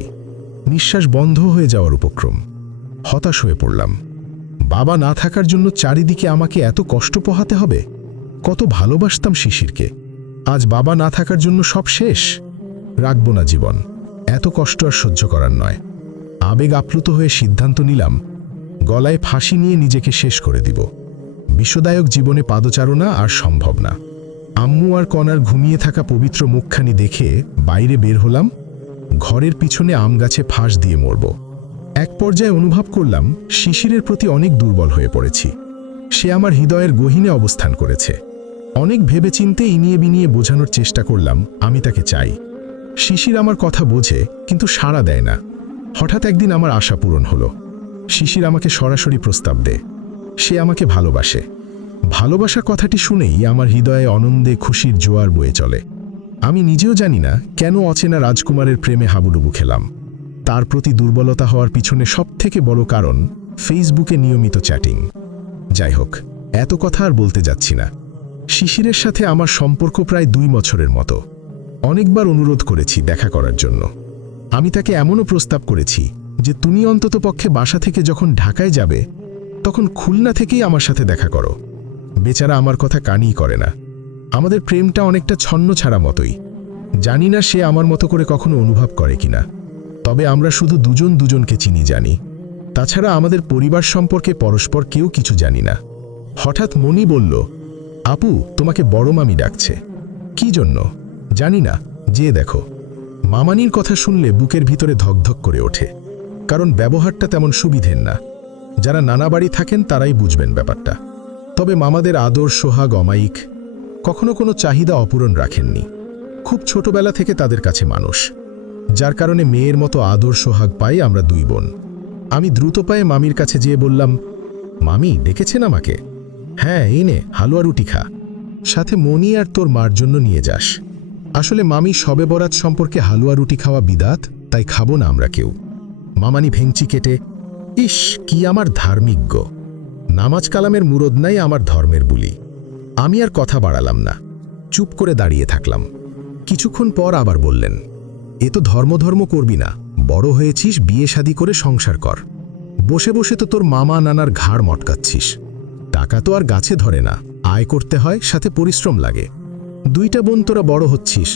নিঃশ্বাস বন্ধ হয়ে যাওয়ার উপক্রম। হতাশ হয়ে পড়লাম। বাবা না থাকার জন্য চারিদিকে আমাকে এত কষ্ট পোহাতে হবে? কত ভালোবাসতাম শিশিরকে, আজ বাবা না থাকার জন্য সব শেষ। রাখব না জীবন, এত কষ্ট আর সহ্য করার নয়। আবেগ আপ্লুত হয়ে সিদ্ধান্ত নিলাম, গলায় ফাঁসি নিয়ে নিজেকে শেষ করে দিব। বিষদায়ক জীবনে পাদচারণা আর সম্ভব না। আম্মু আর কনার ঘুমিয়ে থাকা পবিত্র মুখখানি দেখে বাইরে বের হলাম। ঘরের পিছনে আম গাছে ফাঁস দিয়ে মরব। এক পর্যায়ে অনুভব করলাম শিশিরের প্রতি অনেক দুর্বল হয়ে পড়েছি। সে আমার হৃদয়ের গহীনে অবস্থান করেছে। অনেক ভেবেচিন্তে ইনিয়ে বিনিয়ে বোঝানোর চেষ্টা করলাম আমি তাকে চাই। শিশির আমার কথা বোঝে, কিন্তু সাড়া দেয় না। হঠাৎ একদিন আমার আশা পূরণ হলো। শিশির আমাকে সরাসরি প্রস্তাব দেয় সে আমাকে ভালোবাসে। ভালোবাসা কথাটি শুনেই আমার হৃদয়ে আনন্দে খুশির জোয়ার বয়ে চলে। আমি নিজেও জানি না কেন অচেনা রাজকুমারের প্রেমে হাবুডুবু খেলাম। তার প্রতি দুর্বলতা হওয়ার পিছনে সবথেকে বড় কারণ ফেসবুকে নিয়মিত চ্যাটিং। যাই হোক, এত কথা আর বলতে যাচ্ছি না। শিশিরের সাথে আমার সম্পর্ক প্রায় 2 বছরের মতো। অনেকবার অনুরোধ করেছি দেখা করার জন্য। আমি তাকে এমনও প্রস্তাব করেছি যে তুমি অন্ততপক্ষে বাসা থেকে যখন ঢাকায় যাবে তখন খুলনা থেকেই আমার সাথে দেখা করো। বেচারা আমার কথা কানই করে না। আমাদের প্রেমটা অনেকটা ছন্ন ছাড়া মতোই। জানি না সে আমার মতো করে কখনো অনুভব করে কিনা। তবে আমরা শুধু দুজন দুজনকে চিনি জানি। তাছাড়া আমাদের পরিবার সম্পর্কে পরস্পর কেউ কিছু জানি না। হঠাৎ মনি বলল, আপু তোমাকে বড় মামি ডাকছে। কি জন্য জানি না, যেয়ে দেখো। মামানির কথা শুনলে বুকের ভিতরে ধকধক করে ওঠে, কারণ ব্যবহারটা তেমন সুবিধের না। যারা নানা বাড়ি থাকেন তারাই বুঝবেন ব্যাপারটা। তবে মামাদের আদর সোহাগ অমায়িক, কখনো কোনো চাহিদা অপূরণ রাখেননি। খুব ছোটবেলা থেকে তাদের কাছে মানুষ, যার কারণে মেয়ের মতো আদর সোহাগ পাই আমরা 2 বোন। আমি দ্রুত পায়ে মামির কাছে যেয়ে বললাম, মামি ডেকেছেন আমাকে? হ্যাঁ, এই নে হালুয়া রুটি খা, সাথে মনি আর তোর মার জন্য নিয়ে যাস। আসলে মামি শবে বরাত সম্পর্কে হালুয়া রুটি খাওয়া বিদাত, তাই খাবো না আমরা কেউ। মামানি ভেঙচি কেটে, ইস কি আমার ধার্মিক গো, নামাজ কালামের মুরদ নাই আমার ধর্মের বুলি। আমি আর কথা বাড়ালাম না, চুপ করে দাঁড়িয়ে থাকলাম। কিছুক্ষণ পর আবার বললেন, এ তো ধর্ম করবি না, বড় হয়েছিস, বিয়ে শাদী করে সংসার কর। বসে বসে তো তোর মামা নানার ঘাড় মটকাচ্ছিস। টাকা তো আর গাছে ধরে না, আয় করতে হয়, সাথে পরিশ্রম লাগে। 2টা বোন তোরা বড় হচ্ছিস,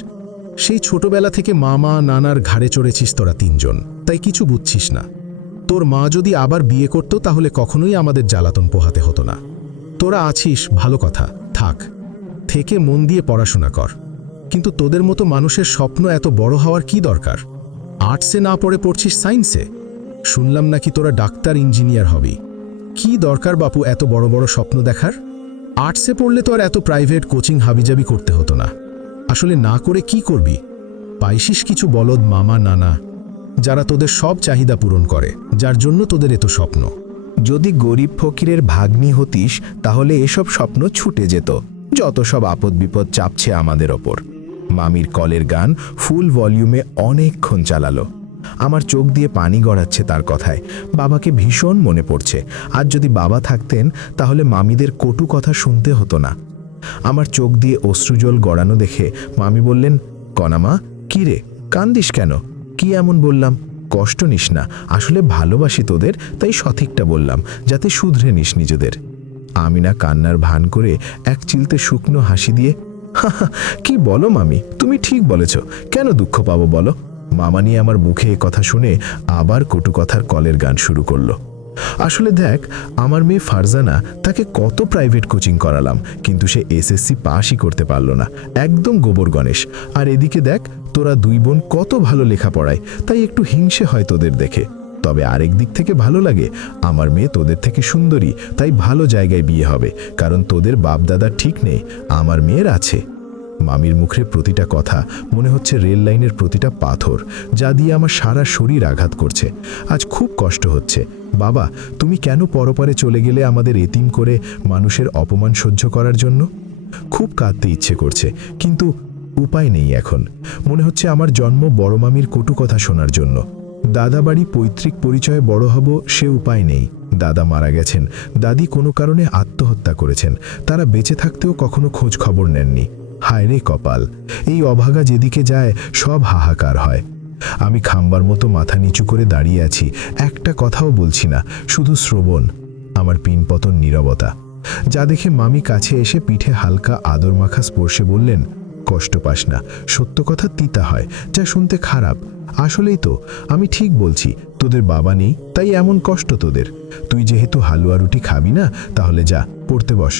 সেই ছোটবেলা থেকে মামা নানার ঘাড়ে চড়েছিস তোরা 3 জন, তাই কিছু বুঝছিস না। তোর মা যদি আবার বিয়ে করত তাহলে কখনোই আমাদের জ্বালাতন পোহাতে হতো না। তোরা আছিস ভালো কথা, থাক, থেকে মন দিয়ে পড়াশোনা কর। কিন্তু তোদের মতো মানুষের স্বপ্ন এত বড় হওয়ার কি দরকার? আর্টসে না পড়ে পড়ছিস সায়েন্সে। শুনলাম নাকি তোরা ডাক্তার ইঞ্জিনিয়ার হবি। কি দরকার বাপু এত বড় বড় স্বপ্ন দেখার? আর্টসে পড়লে তো আর এত প্রাইভেট কোচিং হাবিজাবি করতে হতো না। আসলে না করে কি করবি? পাইছিস কিছু বলদ মামা নানা, যারা তোদের সব চাহিদা পূরণ করে, যার জন্য তোদের এত স্বপ্ন। যদি গরিব ফকিরের ভাগ্নি হতিস তাহলে এসব স্বপ্ন ছুটে যেত। যত সব আপদ বিপদ চাপছে আমাদের ওপর। মামির কলের গান ফুল ভলিউমে অনেকক্ষণ চালালো। আমার চোখ দিয়ে পানি গড়াচ্ছে তার কথায়। বাবাকে ভীষণ মনে পড়ছে। আর যদি বাবা থাকতেন তাহলে মামিদের কটু কথা শুনতে হতো না। আমার চোখ দিয়ে অশ্রুজল গড়ানো দেখে মামি বললেন, কনামা কি রে, কান্দিস কেন? কি এমন বললাম? কষ্ট নিস না, আসলে ভালোবাসি তোদের, তাই সঠিকটা বললাম, যাতে শুধরে নিস নিজেদের। আমি না কান্নার ভান করে এক চিলতে শুকনো হাসি দিয়ে, হা, কি বলো মামি, তুমি ঠিক বলেছ, কেন দুঃখ পাবো বলো? মামানি আমার মুখে এ কথা শুনে আবার কটু কথার কলের গান শুরু করলো। আসলে দেখ, আমার মেয়ে ফারজানা, তাকে কত প্রাইভেট কোচিং করালাম, কিন্তু সে এসএসসি পাসই করতে পারলো না, একদম গোবর গণেশ। আর এদিকে দেখ, তোরা 2 বোন কত ভালো লেখাপড়ায়, তাই একটু হিংসে হয় তোদের দেখে। তবে আরেক দিক থেকে ভালো লাগে, আমার মেয়ে তোদের থেকে সুন্দরী, তাই ভালো জায়গায় বিয়ে হবে, কারণ তোদের বাপ দাদা ঠিক নেই, আমার মেয়ের আছে। মামির মুখের প্রতিটা কথা মনে হচ্ছে রেল লাইনের প্রতিটা পাথর, যা দিয়ে আমার সারা শরীর আঘাত করছে। আজ খুব কষ্ট হচ্ছে। বাবা, তুমি কেন পরপারে চলে গেলে আমাদের এতিম করে মানুষের অপমান সহ্য করার জন্য? খুব কাঁদতে ইচ্ছে করছে, কিন্তু উপায় নেই এখন। মনে হচ্ছে আমার জন্ম বড় মামির কটু কথা শোনার জন্য। দাদা বাড়ি পৈতৃক পরিচয়ে বড় হব, সে উপায় নেই। দাদা মারা গেছেন, দাদি কোনো কারণে আত্মহত্যা করেছেন, তারা বেঁচে থাকতেও কখনো খোঁজ খবর নেননি। হায় রে কপাল, এই অভাগা যেদিকে যায় সব হাহাকার হয়। আমি খাম্বার মতো মাথা নিচু করে দাঁড়িয়ে আছি, একটা কথাও বলছি না, শুধু শ্রবণ, আমার পিনপতন নীরবতা। যা দেখে মামি কাছে এসে পিঠে হালকা আদর মাখা স্পর্শে বললেন, কষ্ট পাস না, সত্য কথা তিতা হয়, যা শুনতে খারাপ। আসলেই তো, আমি ঠিক বলছি, তোদের বাবা নেই তাই এমন কষ্ট তোদের। তুই যেহেতু হালুয়া রুটি খাবি না, তাহলে যা, পড়তে বস।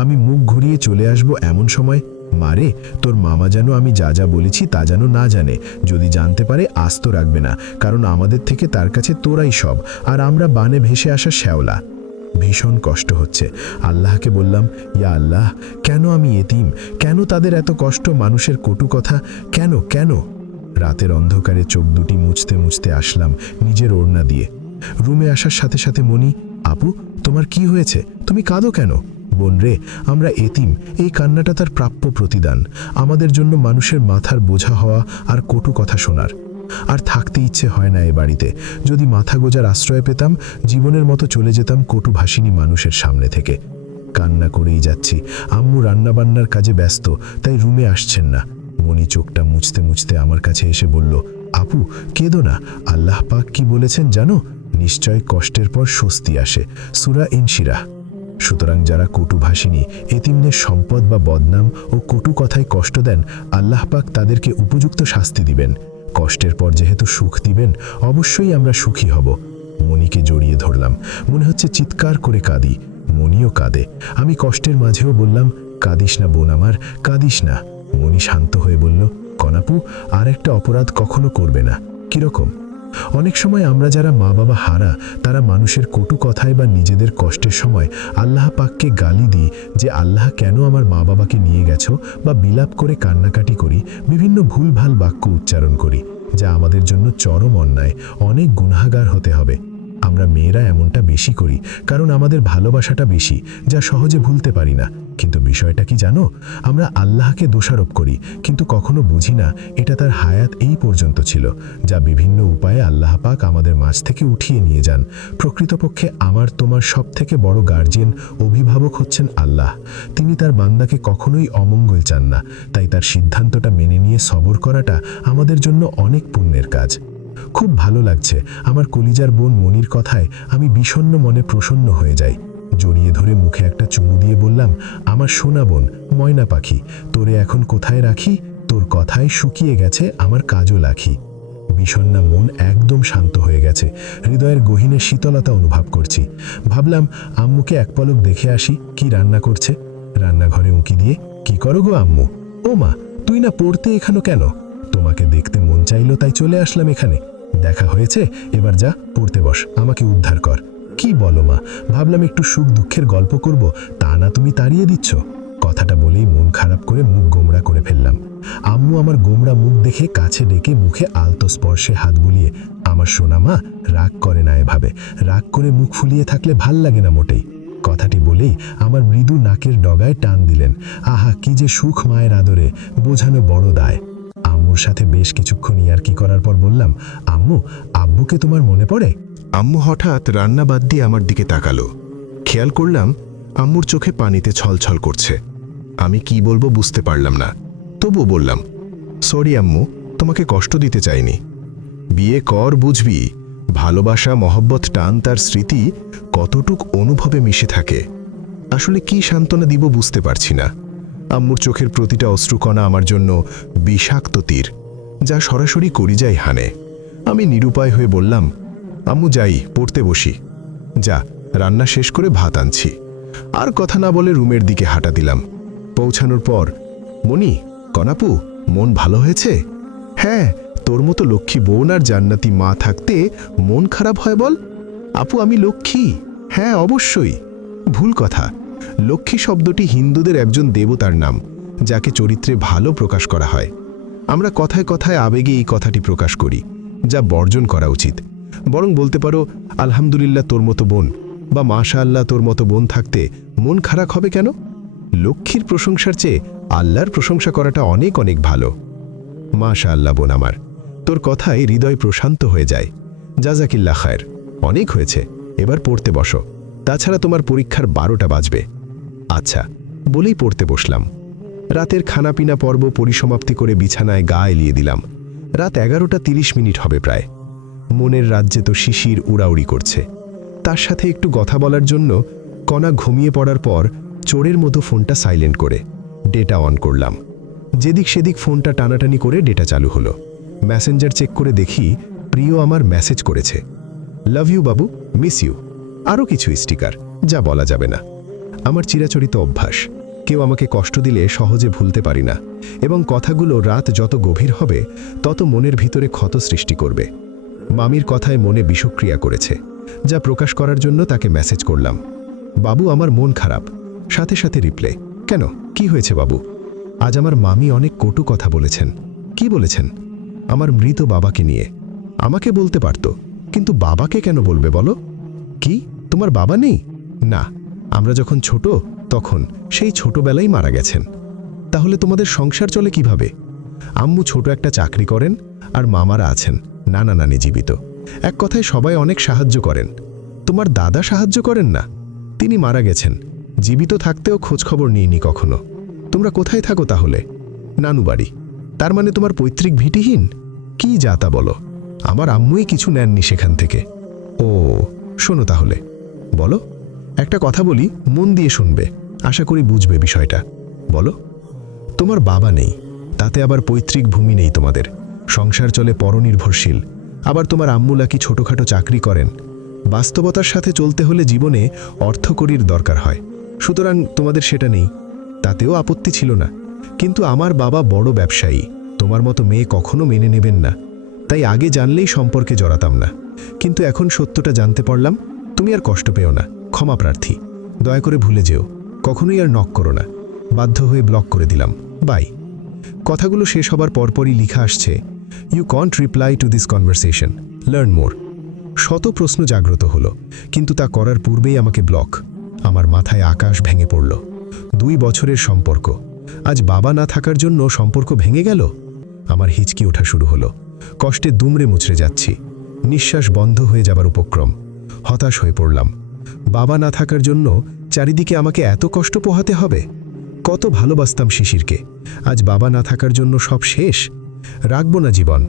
আমি মুখ ঘুরিয়ে চলে আসব এমন সময়, মারে তোর মামা যেন আমি যা যা বলেছি তা যেন না জানে। যদি জানতে পারে আস্ত রাখবে না, কারণ আমাদের থেকে তার কাছে তোরাই সব, আর আমরা বানে ভেসে আসা শ্যাওলা। ভীষণ কষ্ট হচ্ছে। আল্লাহকে বললাম, ইয়া আল্লাহ, কেন আমি এতিম? কেন তাদের এত কষ্ট? মানুষের কটু কথা কেন কেন? রাতের অন্ধকারে চোখ দুটি মুছতে মুছতে আসলাম নিজের ওড়না দিয়ে। রুমে আসার সাথে সাথে মনি, আপু তোমার কি হয়েছে? তুমি কাঁদো কেন? বোন রে, আমরা এতিম, এই কান্নাটা তার প্রাপ্য প্রতিদান। আমাদের জন্য মানুষের মাথার বোঝা হওয়া আর কটু কথা শোনার। আর থাকতে ইচ্ছে হয় না এ বাড়িতে। যদি মাথা গোজার আশ্রয় পেতাম, জীবনের মতো চলে যেতাম কটুভাষিনী মানুষের সামনে থেকে। কান্না করেই যাচ্ছি। আম্মু রান্নাবান্নার কাজে ব্যস্ত, তাই রুমে আসছেন না। মনি চোখটা মুছতে মুছতে আমার কাছে এসে বলল, আপু কেঁদো না, আল্লাহ পাক কি বলেছেন জানো? নিশ্চয় কষ্টের পর স্বস্তি আসে, সূরা ইনশিরাহ। সুতরাং যারা কটুভাষিনী, এতিমদের সম্পদ বা বদনাম ও কটু কথায় কষ্ট দেন, আল্লাহ পাক তাদেরকে উপযুক্ত শাস্তি দিবেন। কষ্টের পর যেহেতু সুখ দিবেন, অবশ্যই আমরা সুখী হব। মনিকে জড়িয়ে ধরলাম, মনে হচ্ছে চিৎকার করে কাঁদি। মনিও কাঁদে। আমি কষ্টের মাঝেও বললাম, কাঁদিস না বোন আমার, কাঁদিস না। মনি শান্ত হয়ে বলল, কনাপু, আর একটা অপরাধ কখনো করবে না। কিরকম? অনেক সময় আমরা যারা মা বাবা হারা, তারা মানুষের কটু কথায় বা নিজেদের কষ্টের সময় আল্লাহ পাককে গালি দিই যে আল্লাহ কেন আমার মা বাবাকে নিয়ে গেছো, বা বিলাপ করে কান্নাকাটি করি, বিভিন্ন ভুলভাল বাক্য উচ্চারণ করি, যা আমাদের জন্য চরম অন্যায়। অনেক গুনাহগার হতে হবে। আমরা মেয়েরা এমনটা বেশি করি, কারণ আমাদের ভালোবাসাটা বেশি, যা সহজে ভুলতে পারি না। কিন্তু বিষয়টা কি জানো? আমরা আল্লাহকে দোষারোপ করি, কিন্তু কখনো বুঝি না এটা তার হায়াত এই পর্যন্ত ছিল, যা বিভিন্ন উপায়ে আল্লাহ পাক আমাদের মাঝ থেকে উঠিয়ে নিয়ে যান। প্রকৃতপক্ষে আমার তোমার সব থেকে বড় গার্জিয়ান, অভিভাবক হচ্ছেন আল্লাহ। তিনি তার বান্দাকে কখনোই অমঙ্গল চান না, তাই তার সিদ্ধান্তটা মেনে নিয়ে সবর করাটা আমাদের জন্য অনেক পুণ্যের কাজ। খুব ভালো লাগছে আমার কলিজার বোন মনির কথায়। আমি বিষণ্ণ মনে প্রসন্ন হয়ে যাই। জড়িয়ে ধরে মুখে একটা চুমু দিয়ে বললাম, আমার সোনা বোন, ময়না পাখি, তোরে এখন কোথায় রাখি? তোর কথায় শুকিয়ে গেছে আমার কাজল আখি। বিষণ্ণা মন একদম শান্ত হয়ে গেছে। হৃদয়ের গহীনে শীতলতা অনুভব করছি। ভাবলাম আম্মুকে এক পলক দেখে আসি কি রান্না করছে। রান্নাঘরে উঁকি দিয়ে, কি করো গো আম্মু? ও মা, তুই না পড়তে এখানো কেন? তোমাকে দেখতে মন চাইলো তাই চলে আসলাম এখানে। দেখা হয়েছে, এবার যা পড়তে বস, আমাকে উদ্ধার কর। কি বলো মা? ভাবলাম একটু সুখ দুঃখের গল্প করব, তা না তুমি তাড়িয়ে দিচ্ছ। কথাটা বলেই মন খারাপ করে মুখ গোমড়া করে ফেললাম। আম্মু আমার গোমড়া মুখ দেখে কাছে ডেকে মুখে আলতো স্পর্শে হাত বুলিয়ে, আমার সোনা মা, রাগ করে না এভাবে। রাগ করে মুখ ফুলিয়ে থাকলে ভাল লাগে না মোটেই। কথাটি বলেই আমার মৃদু নাকের ডগায় টান দিলেন। আহা, কি যে সুখ মায়ের আদরে, বোঝানো বড় দায়। আম্মুর সাথে বেশ কিছুক্ষণ ইয়ার্কি করার পর বললাম, আম্মু, আব্বুকে তোমার মনে পড়ে? আম্মু হঠাৎ রান্না বাদ দিয়ে আমার দিকে তাকালো। খেয়াল করলাম আম্মুর চোখে পানিতে ছলছল করছে। আমি কি বলবো বুঝতে পারলাম না, তবুও বললাম, সরি আম্মু, তোমাকে কষ্ট দিতে চাইনি। বিয়ে কর, বুঝবি ভালোবাসা, মহব্বত, টান, তার স্মৃতি কতটুক অনুভবে মিশে থাকে। আসলে কি সান্ত্বনা দিব বুঝতে পারছি না। আম্মুর চোখের প্রতিটা অশ্রুকণা আমার জন্য বিষাক্ত তীর, যা সরাসরি কলিজায় হানে। আমি নিরুপায় হয়ে বললাম, আম্মু যাই, পড়তে বসি। যা, রান্না শেষ করে ভাত আনছি। আর কথা না বলে রুমের দিকে হাঁটা দিলাম। পৌঁছানোর পর, মনি, কনাপু, মন ভালো হয়েছে? হ্যাঁ, তোর মতো লক্ষ্মী বোন আর জান্নাতি মা থাকতে মন খারাপ হয় বল? আপু, আমি লক্ষ্মী? হ্যাঁ অবশ্যই। ভুল কথা। লক্ষ্মী শব্দটি হিন্দুদের একজন দেবতার নাম, যাকে চরিত্রে ভালো প্রকাশ করা হয়। আমরা কথায় কথায় আবেগে এই কথাটি প্রকাশ করি, যা বর্জন করা উচিত। বরং বলতে পারো, আলহামদুলিল্লাহ তোর মতো বোন, বা মাশাআল্লাহ তোর মতো বোন থাকতে মন খারাপ হবে কেন? লক্ষ্মীর প্রশংসার চেয়ে আল্লাহর প্রশংসা করাটা অনেক অনেক ভালো। মাশাআল্লাহ বোন আমার, তোর কথায় হৃদয় প্রশান্ত হয়ে যায়। জাযাকিল্লাহ খায়ের, অনেক হয়েছে, এবার পড়তে বসো। তাছাড়া তোমার পরীক্ষার 12টা বাজবে। আচ্ছা বলেই পড়তে বসলাম। রাতের খানাপিনা পর্ব পরিসমাপ্তি করে বিছানায় গা এলিয়ে দিলাম। রাত 11:30 হবে প্রায়। মনের রাজ্যে তো শিশির উড়াউড়ি করছে। তার সাথে একটু কথা বলার জন্য কণা ঘুমিয়ে পড়ার পর চোরের মতো ফোনটা সাইলেন্ট করে ডেটা অন করলাম। যেদিক সেদিক ফোনটা টানাটানি করে ডেটা চালু হলো। মেসেঞ্জার চেক করে দেখি প্রিয় আমার মেসেজ করেছে, love you Babu, miss you, আরও কিছু স্টিকার, যা বলা যাবে না। আমার চিরাচরিত অভ্যাস, কেউ আমাকে কষ্ট দিলে সহজে ভুলতে পারি না, এবং কথাগুলো রাত যত গভীর হবে তত মনের ভিতরে ক্ষত সৃষ্টি করবে। মামির কথায় মনে বিষক্রিয়া করেছে, যা প্রকাশ করার জন্য তাকে মেসেজ করলাম, বাবু আমার মন খারাপ। সাথে সাথে রিপ্লে, কেন, কি হয়েছে বাবু? আজ আমার মামি অনেক কটু কথা বলেছেন। কি বলেছেন? আমার মৃত বাবাকে নিয়ে। আমাকে বলতে পারত, কিন্তু বাবাকে কেন বলবে বলো? কি, তোমার বাবা নেই? না, আমরা যখন ছোট তখন, সেই ছোটবেলায় মারা গেছেন। তাহলে তোমাদের সংসার চলে কিভাবে? আম্মু ছোট একটা চাকরি করেন, আর মামারা আছেন, নানা নানি জীবিত। এক কথায় সবাই অনেক সাহায্য করেন। তোমার দাদা সাহায্য করেন না? তিনি মারা গেছেন, জীবিত থাকতেও খোঁজখবর নিইনি কখনো। তোমরা কোথায় থাকো তাহলে? নানু বাড়ি। তার মানে তোমার পৈতৃক ভিটিহীন? কি যা তা বলো, আমার আম্মুই কিছু নেননি সেখান থেকে। ও, শোনো তাহলে, বলো। একটা কথা বলি, মন দিয়ে শুনবে, আশা করি বুঝবে বিষয়টা। বলো। তোমার বাবা নেই, তাতে আবার পৈতৃক ভূমি নেই তোমাদের, সংসার চলে পরনির্ভরশীল। আবার তোমার আম্মুলা কি ছোটখাটো চাকরি করেন। বাস্তবতার সাথে চলতে হলে জীবনে অর্থকড়ির দরকার হয়, সুতরাং তোমাদের সেটা নেই, তাতেও আপত্তি ছিল না। কিন্তু আমার বাবা বড় ব্যবসায়ী, তোমার মতো মেয়ে কখনো মেনে নেবেন না, তাই আগে জানলেই সম্পর্কে জড়াতাম না। কিন্তু এখন সত্যটা জানতে পারলাম। তুমি আর কষ্ট পেও না, ক্ষমা প্রার্থী। দয়া করে ভুলে যেও, কখনোই আর নক করো না। বাধ্য হয়ে ব্লক করে দিলাম, বাই। কথাগুলো শেষ হবার পরপরই লিখা আসছে, you can't reply to this conversation, learn more. শত প্রশ্ন জাগ্রত হলো, কিন্তু তা করার পূর্বেই আমাকে ব্লক। আমার মাথায় আকাশ ভেঙে পড়ল। 2 বছরের সম্পর্ক, আজ বাবা না থাকার জন্য সম্পর্ক ভেঙে গেল। আমার হিচকি ওঠা শুরু হলো, কষ্টে দুমড়ে মুচড়ে যাচ্ছি, নিঃশ্বাস বন্ধ হয়ে যাবার উপক্রম। হতাশ হয়ে পড়লাম। বাবা না থাকার জন্য চারিদিকে আমাকে এত কষ্ট পোহাতে হবে? কত ভালোবাসতাম শিশিরকে, আজ বাবা না থাকার জন্য সব শেষ। রাখব না জীবন,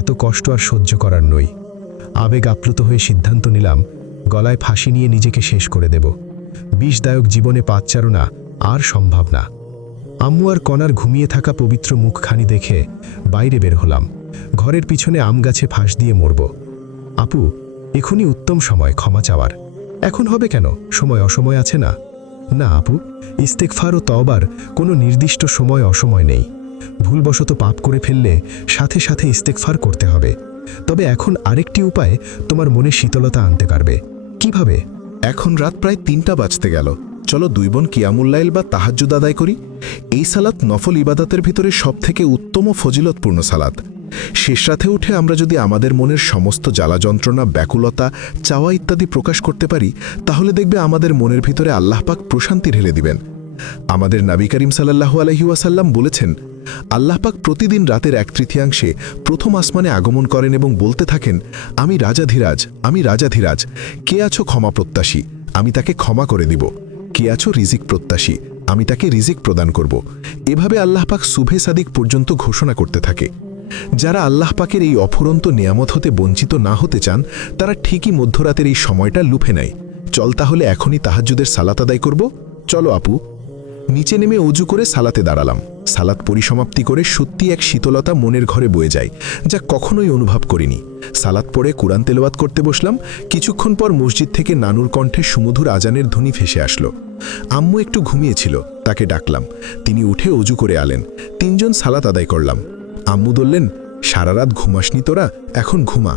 এত কষ্ট আর সহ্য করার নই। আবেগ আপ্লুত হয়ে সিদ্ধান্ত নিলাম, গলায় ফাঁসি নিয়ে নিজেকে শেষ করে দেব। বিষদায়ক জীবনে পাদচারণা আর সম্ভব না। আম্মু আর কণার ঘুমিয়ে থাকা পবিত্র মুখখানি দেখে বাইরে বের হলাম। ঘরের পিছনে আম গাছে ফাঁস দিয়ে মরব। আপু, এখনই উত্তম সময় ক্ষমা চাওয়ার। এখন হবে কেন, সময় অসময় আছে না? না আপু, ইস্তেগফার ও তওবার কোনো নির্দিষ্ট সময় অসময় নেই। ভুলবশত পাপ করে ফেললে সাথে সাথে ইস্তেগফার করতে হবে। তবে এখন আরেকটি উপায় তোমার মনে শীতলতা আনতে পারবে। কিভাবে? এখন রাত প্রায় 3টা বাজতে গেল, চলো 2 বোন কিয়ামুল লাইল বা তাহাজ্জুদ আদায় করি। এই সালাত নফল ইবাদতের ভিতরে সবথেকে উত্তম ও ফজিলতপূর্ণ সালাত। শেষ রাতে উঠে আমরা যদি আমাদের মনের সমস্ত জ্বালা যন্ত্রণা, ব্যাকুলতা, চাওয়া ইত্যাদি প্রকাশ করতে পারি, তাহলে দেখবে আমাদের মনের ভিতরে আল্লাহ পাক প্রশান্তি ঢেলে দিবেন। আমাদের নবী করিম সাল্লাল্লাহু আলাইহি ওয়াসাল্লাম বলেছেন, আল্লাহ পাক প্রতিদিন রাতের 1/3 প্রথম আসমানে আগমন করেন এবং বলতে থাকেন, আমি রাজাধিরাজ, আমি রাজাধিরাজ, কে আছো ক্ষমা প্রত্যাশী, আমি তাকে ক্ষমা করে দিব। কে আছো রিজিক প্রত্যাশী, আমি তাকে রিজিক প্রদান করব। এভাবে আল্লাহ পাক সুবহে সাদিক পর্যন্ত ঘোষণা করতে থাকে। যারা আল্লাহ পাকের এই অফুরন্ত নেয়ামত হতে বঞ্চিত না হতে চান, তারা ঠিকই মধ্যরাতের এই সময়টা লুফে নেয়। চল তাহলে এখনই তাহাজ্জুদের সালাত আদায় করব। চলো আপু। নিচে নেমে অজু করে সালাতে দাঁড়ালাম। সালাত পরিসমাপ্তি করে সত্যি এক শীতলতা মনের ঘরে বয়ে যায়, যা কখনোই অনুভব করিনি। সালাত পড়ে কুরআন তেলাওয়াত করতে বসলাম। কিছুক্ষণ পর মসজিদ থেকে নানুর কণ্ঠে সুমধুর আজানের ধ্বনি ভেসে আসলো। আম্মু একটু ঘুমিয়েছিল, তাকে ডাকলাম। তিনি উঠে অজু করে আলেন। 3 জন সালাত আদায় করলাম। আম্মু বললেন, সারা রাত ঘুমাসনি তোরা, এখন ঘুমা।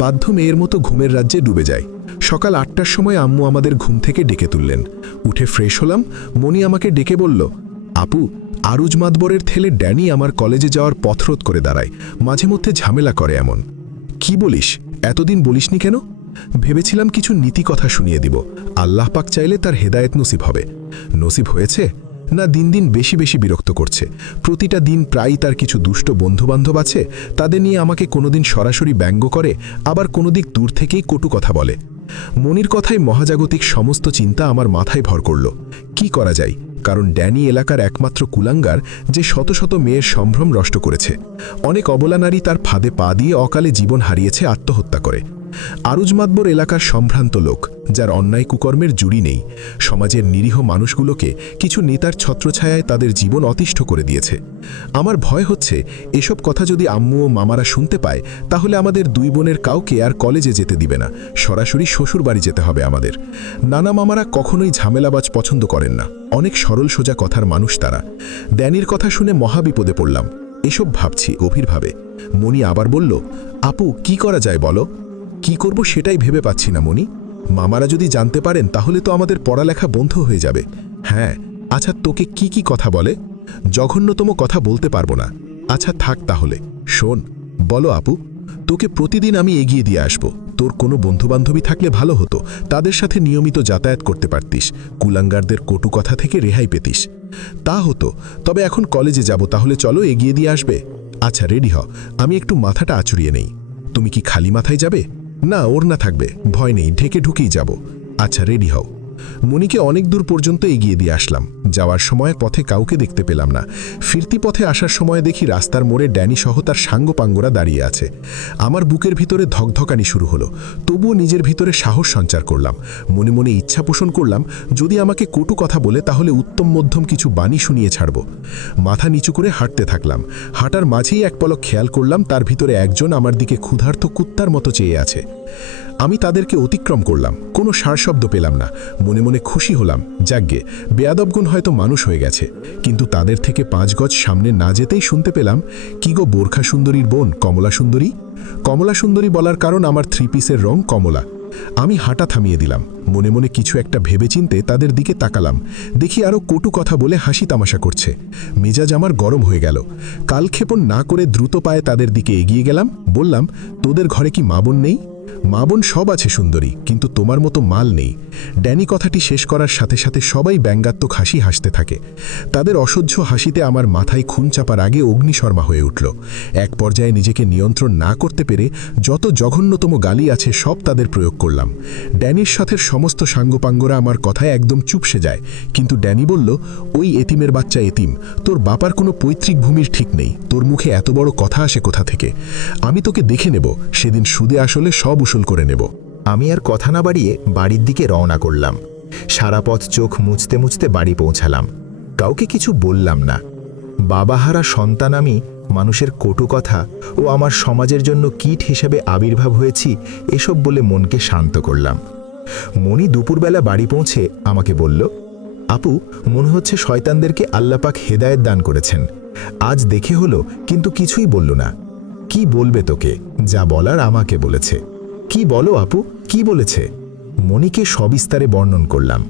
বাধ্য মেয়ের মতো ঘুমের রাজ্যে ডুবে যায়। সকাল 8টার সময় আম্মু আমাদের ঘুম থেকে ডেকে তুললেন। উঠে ফ্রেশ হলাম। মনি আমাকে ডেকে বলল, আপু, আরুজ মাতবরের ছেলে ড্যানি আমার কলেজে যাওয়ার পথরোধ করে দাঁড়ায়, মাঝে মধ্যে ঝামেলা করে এমন। কি বলিস, এতদিন বলিসনি কেন? ভেবেছিলাম কিছু নীতি কথা শুনিয়ে দিব, আল্লাহ পাক চাইলে তার হেদায়েত নসিব হবে। নসিব হয়েছে না? দিন দিন বেশি বেশি বিরক্ত করছে। প্রতিটা দিন প্রায়ই তার কিছু দুষ্ট বন্ধুবান্ধব আছে, তাদের নিয়ে আমাকে কোনোদিন সরাসরি ব্যঙ্গ করে, আবার কোনো দিক দূর থেকেই কটু কথা বলে। মনির কথায় মহাজাগতিক সমস্ত চিন্তা আমার মাথায় ভর করল। কি করা যায়? কারণ ড্যানি এলাকার একমাত্র কুলাঙ্গার, যে শত শত মেয়ের সম্ভ্রম নষ্ট করেছে। অনেক অবলা নারী তার ফাঁদে পা দিয়ে অকালে জীবন হারিয়েছে আত্মহত্যা করে। আরুজমাতবর এলাকার সম্ভ্রান্ত লোক, যার অন্যায় কুকর্মের জুড়ি নেই, সমাজের নিরীহ মানুষগুলোকে কিছু নেতার ছত্রছায়ায় তাদের জীবন অতিষ্ঠ করে দিয়েছে। আমার ভয় হচ্ছে এসব কথা যদি আম্মু ও মামারা শুনতে পায়, তাহলে আমাদের দুই বোনের কাউকে আর কলেজে যেতে দিবে না, সরাসরি শ্বশুর বাড়ি যেতে হবে আমাদের। নানা মামারা কখনোই ঝামেলাবাজ পছন্দ করেন না, অনেক সরল সোজা কথার মানুষ তারা। ড্যানির কথা শুনে মহাবিপদে পড়লাম। এসব ভাবছি গভীরভাবে। মণি আবার বলল, আপু কি করা যায় বলো? কি করব সেটাই ভেবে পাচ্ছি না মণি। মামারা যদি জানতে পারেন তাহলে তো আমাদের পড়ালেখা বন্ধ হয়ে যাবে। হ্যাঁ, আচ্ছা তোকে কি কি কথা বলে? জঘন্যতম কথা বলতে পারবো না। আচ্ছা থাক তাহলে, শোন, বলো আপু। তোকে প্রতিদিন আমি এগিয়ে দিয়ে আসব। তোর কোনো বন্ধুবান্ধবী থাকলে ভালো হতো, তাদের সাথে নিয়মিত যাতায়াত করতে পারতিস, কুলাঙ্গারদের কটু কথা থেকে রেহাই পেতিস। তা হতো, তবে এখন কলেজে যাব, তাহলে চলো এগিয়ে দিয়ে আসবে। আচ্ছা রেডি হ, আমি একটু মাথাটা আঁচড়িয়ে নেই। তুমি কি খালি মাথায় যাবে? না, ওড়না থাকবে, ভয় নেই, ঢেকে ঢুকেই যাব। আচ্ছা রেডি হও। মণিকে অনেক দূর পর্যন্ত এগিয়ে দিয়ে আসলাম। যাওয়ার সময় পথে কাউকে দেখতে পেলাম না। ফিরতি পথে আসার সময় দেখি রাস্তার মোড়ে ড্যানি সহ তার সাঙ্গপাঙ্গরা দাঁড়িয়ে আছে। আমার বুকের ভিতরে ধকধকানি শুরু হলো, তবুও নিজের ভিতরে সাহস সঞ্চার করলাম। মনে মনে ইচ্ছা পোষণ করলাম, যদি আমাকে কটু কথা বলে তাহলে উত্তম মধ্যম কিছু বাণী শুনিয়ে ছাড়ব। মাথা নিচু করে হাঁটতে থাকলাম। হাঁটার মাঝেই এক পলক খেয়াল করলাম তার ভিতরে একজন আমার দিকে ক্ষুধার্ত কুত্তার মতো চেয়ে আছে। আমি তাদেরকে অতিক্রম করলাম, কোনো সারশব্দ পেলাম না। মনে মনে খুশি হলাম, যাগ্গে বেয়াদবগুণ হয়তো মানুষ হয়ে গেছে। কিন্তু তাদের থেকে 5 গজ সামনে না যেতেই শুনতে পেলাম, কি গো বোরখা সুন্দরীর বোন কমলা সুন্দরী? কমলা সুন্দরী বলার কারণ আমার 3 পিসের রং কমলা। আমি হাঁটা থামিয়ে দিলাম। মনে মনে কিছু একটা ভেবেচিন্তে তাদের দিকে তাকালাম। দেখি আরও কটু কথা বলে হাসি তামাশা করছে। মেজাজ আমার গরম হয়ে গেল। কালক্ষেপণ না করে দ্রুত পায়ে তাদের দিকে এগিয়ে গেলাম। বললাম, তোদের ঘরে কি মা বোন নেই? মা বোন সব আছে সুন্দরী, কিন্তু তোমার মতো মাল নেই। ড্যানি কথাটি শেষ করার সাথে সাথে সবাই ব্যঙ্গাত্মক হাসি হাসতে থাকে। তাদের অসহ্য হাসিতে আমার মাথায় খুন চাপার আগে অগ্নিশর্মা হয়ে উঠল। এক পর্যায়ে নিজেকে নিয়ন্ত্রণ না করতে পেরে যত জঘন্যতম গালি আছে সব তাদের প্রয়োগ করলাম। ড্যানির সাথে সমস্ত সাঙ্গপাঙ্গরা আমার কথায় একদম চুপসে যায়। কিন্তু ড্যানি বলল, ওই এতিমের বাচ্চা এতিম, তোর বাবার কোনো পৈতৃক ভূমির ঠিক নেই, তোর মুখে এত বড় কথা আসে কোথা থেকে? আমি তোকে দেখে নেব, সেদিন সুদে আসলে সব উসুল করে নেব। আমি আর কথা না বাড়িয়ে বাড়ির দিকে রওনা করলাম। সারা পথ চোখ মুছতে মুছতে বাড়ি পৌঁছালাম। কাউকে কিছু বললাম না। বাবাহারা সন্তান আমি, মানুষের কটু কথা ও আমার সমাজের জন্য কীট হিসেবে আবির্ভাব হয়েছি, এসব বলে মনকে শান্ত করলাম। মণি দুপুরবেলা বাড়ি পৌঁছে আমাকে বলল, আপু, মনে হচ্ছে শয়তানদেরকে আল্লাপাক হেদায়েত দান করেছেন। আজ দেখে হলো, কিন্তু কিছুই বলল না। কি বলবে তোকে? যা বলার আমাকে বলেছে। কি বলো আপু, কি বলেছে? মণিকে সবিস্তারে বর্ণন করলাম।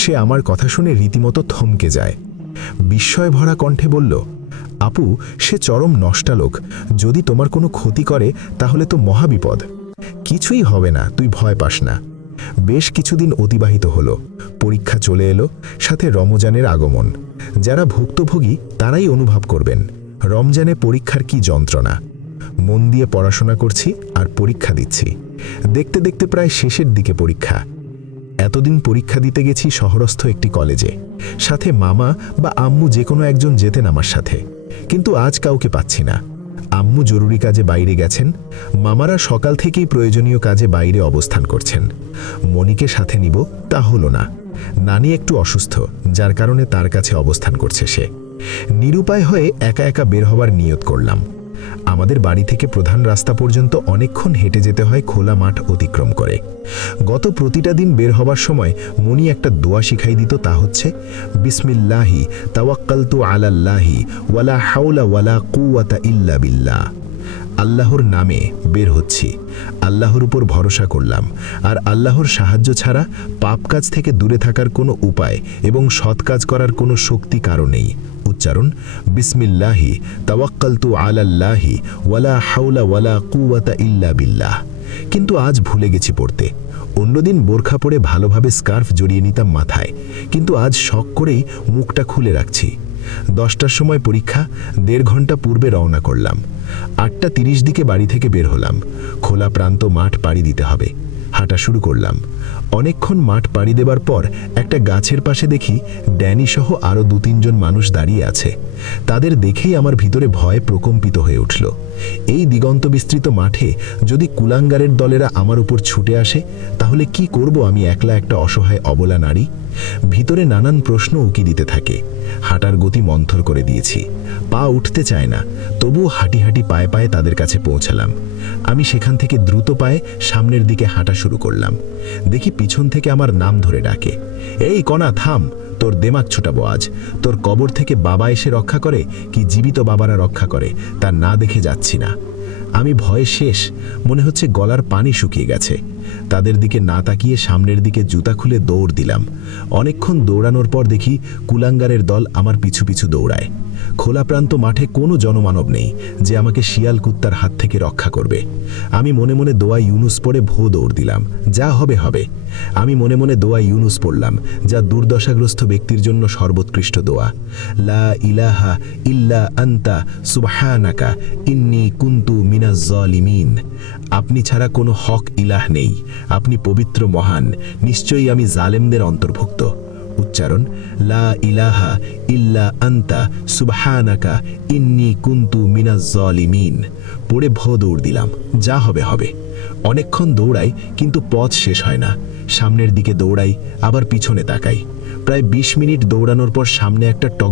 সে আমার কথা শুনে রীতিমতো থমকে যায়। বিস্ময় ভরা কণ্ঠে বলল, আপু, সে চরম নষ্টা লোক। যদি তোমার কোনো ক্ষতি করে তাহলে তো মহাবিপদ। কিছুই হবে না, তুই ভয় পাস না। বেশ কিছুদিন অতিবাহিত হলো। পরীক্ষা চলে এলো, সাথে রমজানের আগমন। যারা ভুক্তভোগী তারাই অনুভব করবেন রমজানে পরীক্ষার কি যন্ত্রণা। মন দিয়ে পড়াশোনা করছি আর পরীক্ষা দিচ্ছি। দেখতে দেখতে প্রায় শেষের দিকে পরীক্ষা। এতদিন পরীক্ষা দিতে গেছি শহরস্থ একটি কলেজে। সাথে মামা বা আম্মু যে কোনো একজন যেতেন আমার সাথে, কিন্তু আজ কাউকে পাচ্ছি না। আম্মু জরুরি কাজে বাইরে গেছেন, মামারা সকাল থেকেই প্রয়োজনীয় কাজে বাইরে অবস্থান করছেন। মণিকে সাথে নিব, তা হলো না। নানি একটু অসুস্থ, যার কারণে তার কাছে অবস্থান করছে সে। নিরুপায় হয়ে একা একা বের হবার নিয়ত করলাম। আমাদের বাড়ি থেকে প্রধান রাস্তা পর্যন্ত অনেকক্ষণ হেঁটে যেতে হয় খোলা মাঠ অতিক্রম করে। গত প্রতিটা দিন বের হবার সময় মণি একটা দোয়া শিখাই দিত, তা হচ্ছে, বিসমিল্লাহি তাওয়াক্কালতু আলাল্লাহি ওয়ালা হাওলা ওয়ালা কুওয়াতা ইল্লা বিল্লাহ। আল্লাহর নামে বের হচ্ছি, আল্লাহর উপর ভরসা করলাম, আর আল্লাহর সাহায্য ছাড়া পাপ কাজ থেকে দূরে থাকার কোনো উপায় এবং সৎ কাজ করার কোনো শক্তি কারো নেই। উচ্চারণ, বিসমিল্লাহি তাওয়াক্কালতু আলাল্লাহি ওয়ালা হাওলা ওয়ালা কুওয়াতা ইল্লা বিল্লাহ। কিন্তু আজ ভুলে গেছি পড়তে। অন্যদিন বোরখা পরে ভালোভাবে স্কার্ফ জড়িয়ে নিতাম মাথায়, কিন্তু আজ শখ করেই মুখটা খুলে রাখছি। 10টার সময় পরীক্ষা, 1.5 ঘন্টা পূর্বে রওনা করলাম। 8:30 দিকে বাড়ি থেকে বের হলাম। খোলা প্রান্ত মাঠ পাড়ি দিতে হবে। হাঁটা শুরু করলাম। অনেকক্ষণ মাঠ পাড়ি দেবার পর একটা গাছের পাশে দেখি ড্যানি সহ আরও 2-3 জন মানুষ দাঁড়িয়ে আছে। তাদের দেখেই আমার ভিতরে ভয় প্রকম্পিত হয়ে উঠল। এই দিগন্ত বিস্তৃত মাঠে যদি কুলাঙ্গারের দলেরা আমার উপর ছুটে আসে, তাহলে কি করব আমি একলা একটা অসহায় অবলা নারী? ভিতরে নানান প্রশ্ন উকি দিতে থাকে। হাঁটার গতি মন্থর করে দিয়েছি, পা উঠতে চায় না, তবুও হাঁটি হাঁটি পায়ে পায়ে তাদের কাছে পৌঁছালাম। আমি সেখান থেকে দ্রুত পায়ে সামনের দিকে হাঁটা শুরু করলাম। দেখি পিছন থেকে আমার নাম ধরে ডাকে, এই কণা থাম, তোর দেমাগ ছোটাবো আজ। তোর কবর থেকে বাবা এসে রক্ষা করে কি জীবিত বাবারা রক্ষা করে তা না দেখে যাচ্ছি না। আমি ভয়ে শেষ, মনে হচ্ছে গলার পানি শুকিয়ে গেছে। তাদের দিকে না তাকিয়ে সামনের দিকে জুতা খুলে দৌড় দিলাম। অনেকক্ষণ দৌড়ানোর পর দেখি কুলাঙ্গারের দল আমার পিছু পিছু দৌড়ায়। খোলা প্রান্ত মাঠে কোনো জনমানব নেই যে আমাকে শিয়াল কুত্তার হাত থেকে রক্ষা করবে। আমি মনে মনে দোয়া ইউনুস পড়ে ভো দৌড় দিলাম, যা হবে হবে। আমি মনে মনে দোয়া ইউনুস পড়লাম, যা দুর্দশাগ্রস্ত ব্যক্তির জন্য সর্বোৎকৃষ্ট দোয়া। লা ইলাহা ইল্লা আন্তা সুবহানাকা ইন্নী কুনতু মিনাজ জালিমিন। আপনি ছাড়া কোনো হক ইলাহ নেই, আপনি পবিত্র মহান, নিশ্চয়ই আমি জালেমদের অন্তর্ভুক্ত। উচ্চারণ, লা ইলাহা ইল্লা আন্তা সুবহানাকা ইন্নী কুনতু মিনাজ জালিমিন। পড়ে ভো দৌড় দিলাম, যা হবে হবে। অনেকক্ষণ দৌড়াই, কিন্তু পথ শেষ হয় না। সামনের দিকে দৌড়াই, আবার পিছনে তাকাই। প্রায় 20 মিনিট দৌড়ানোর পর সামনে একটা টক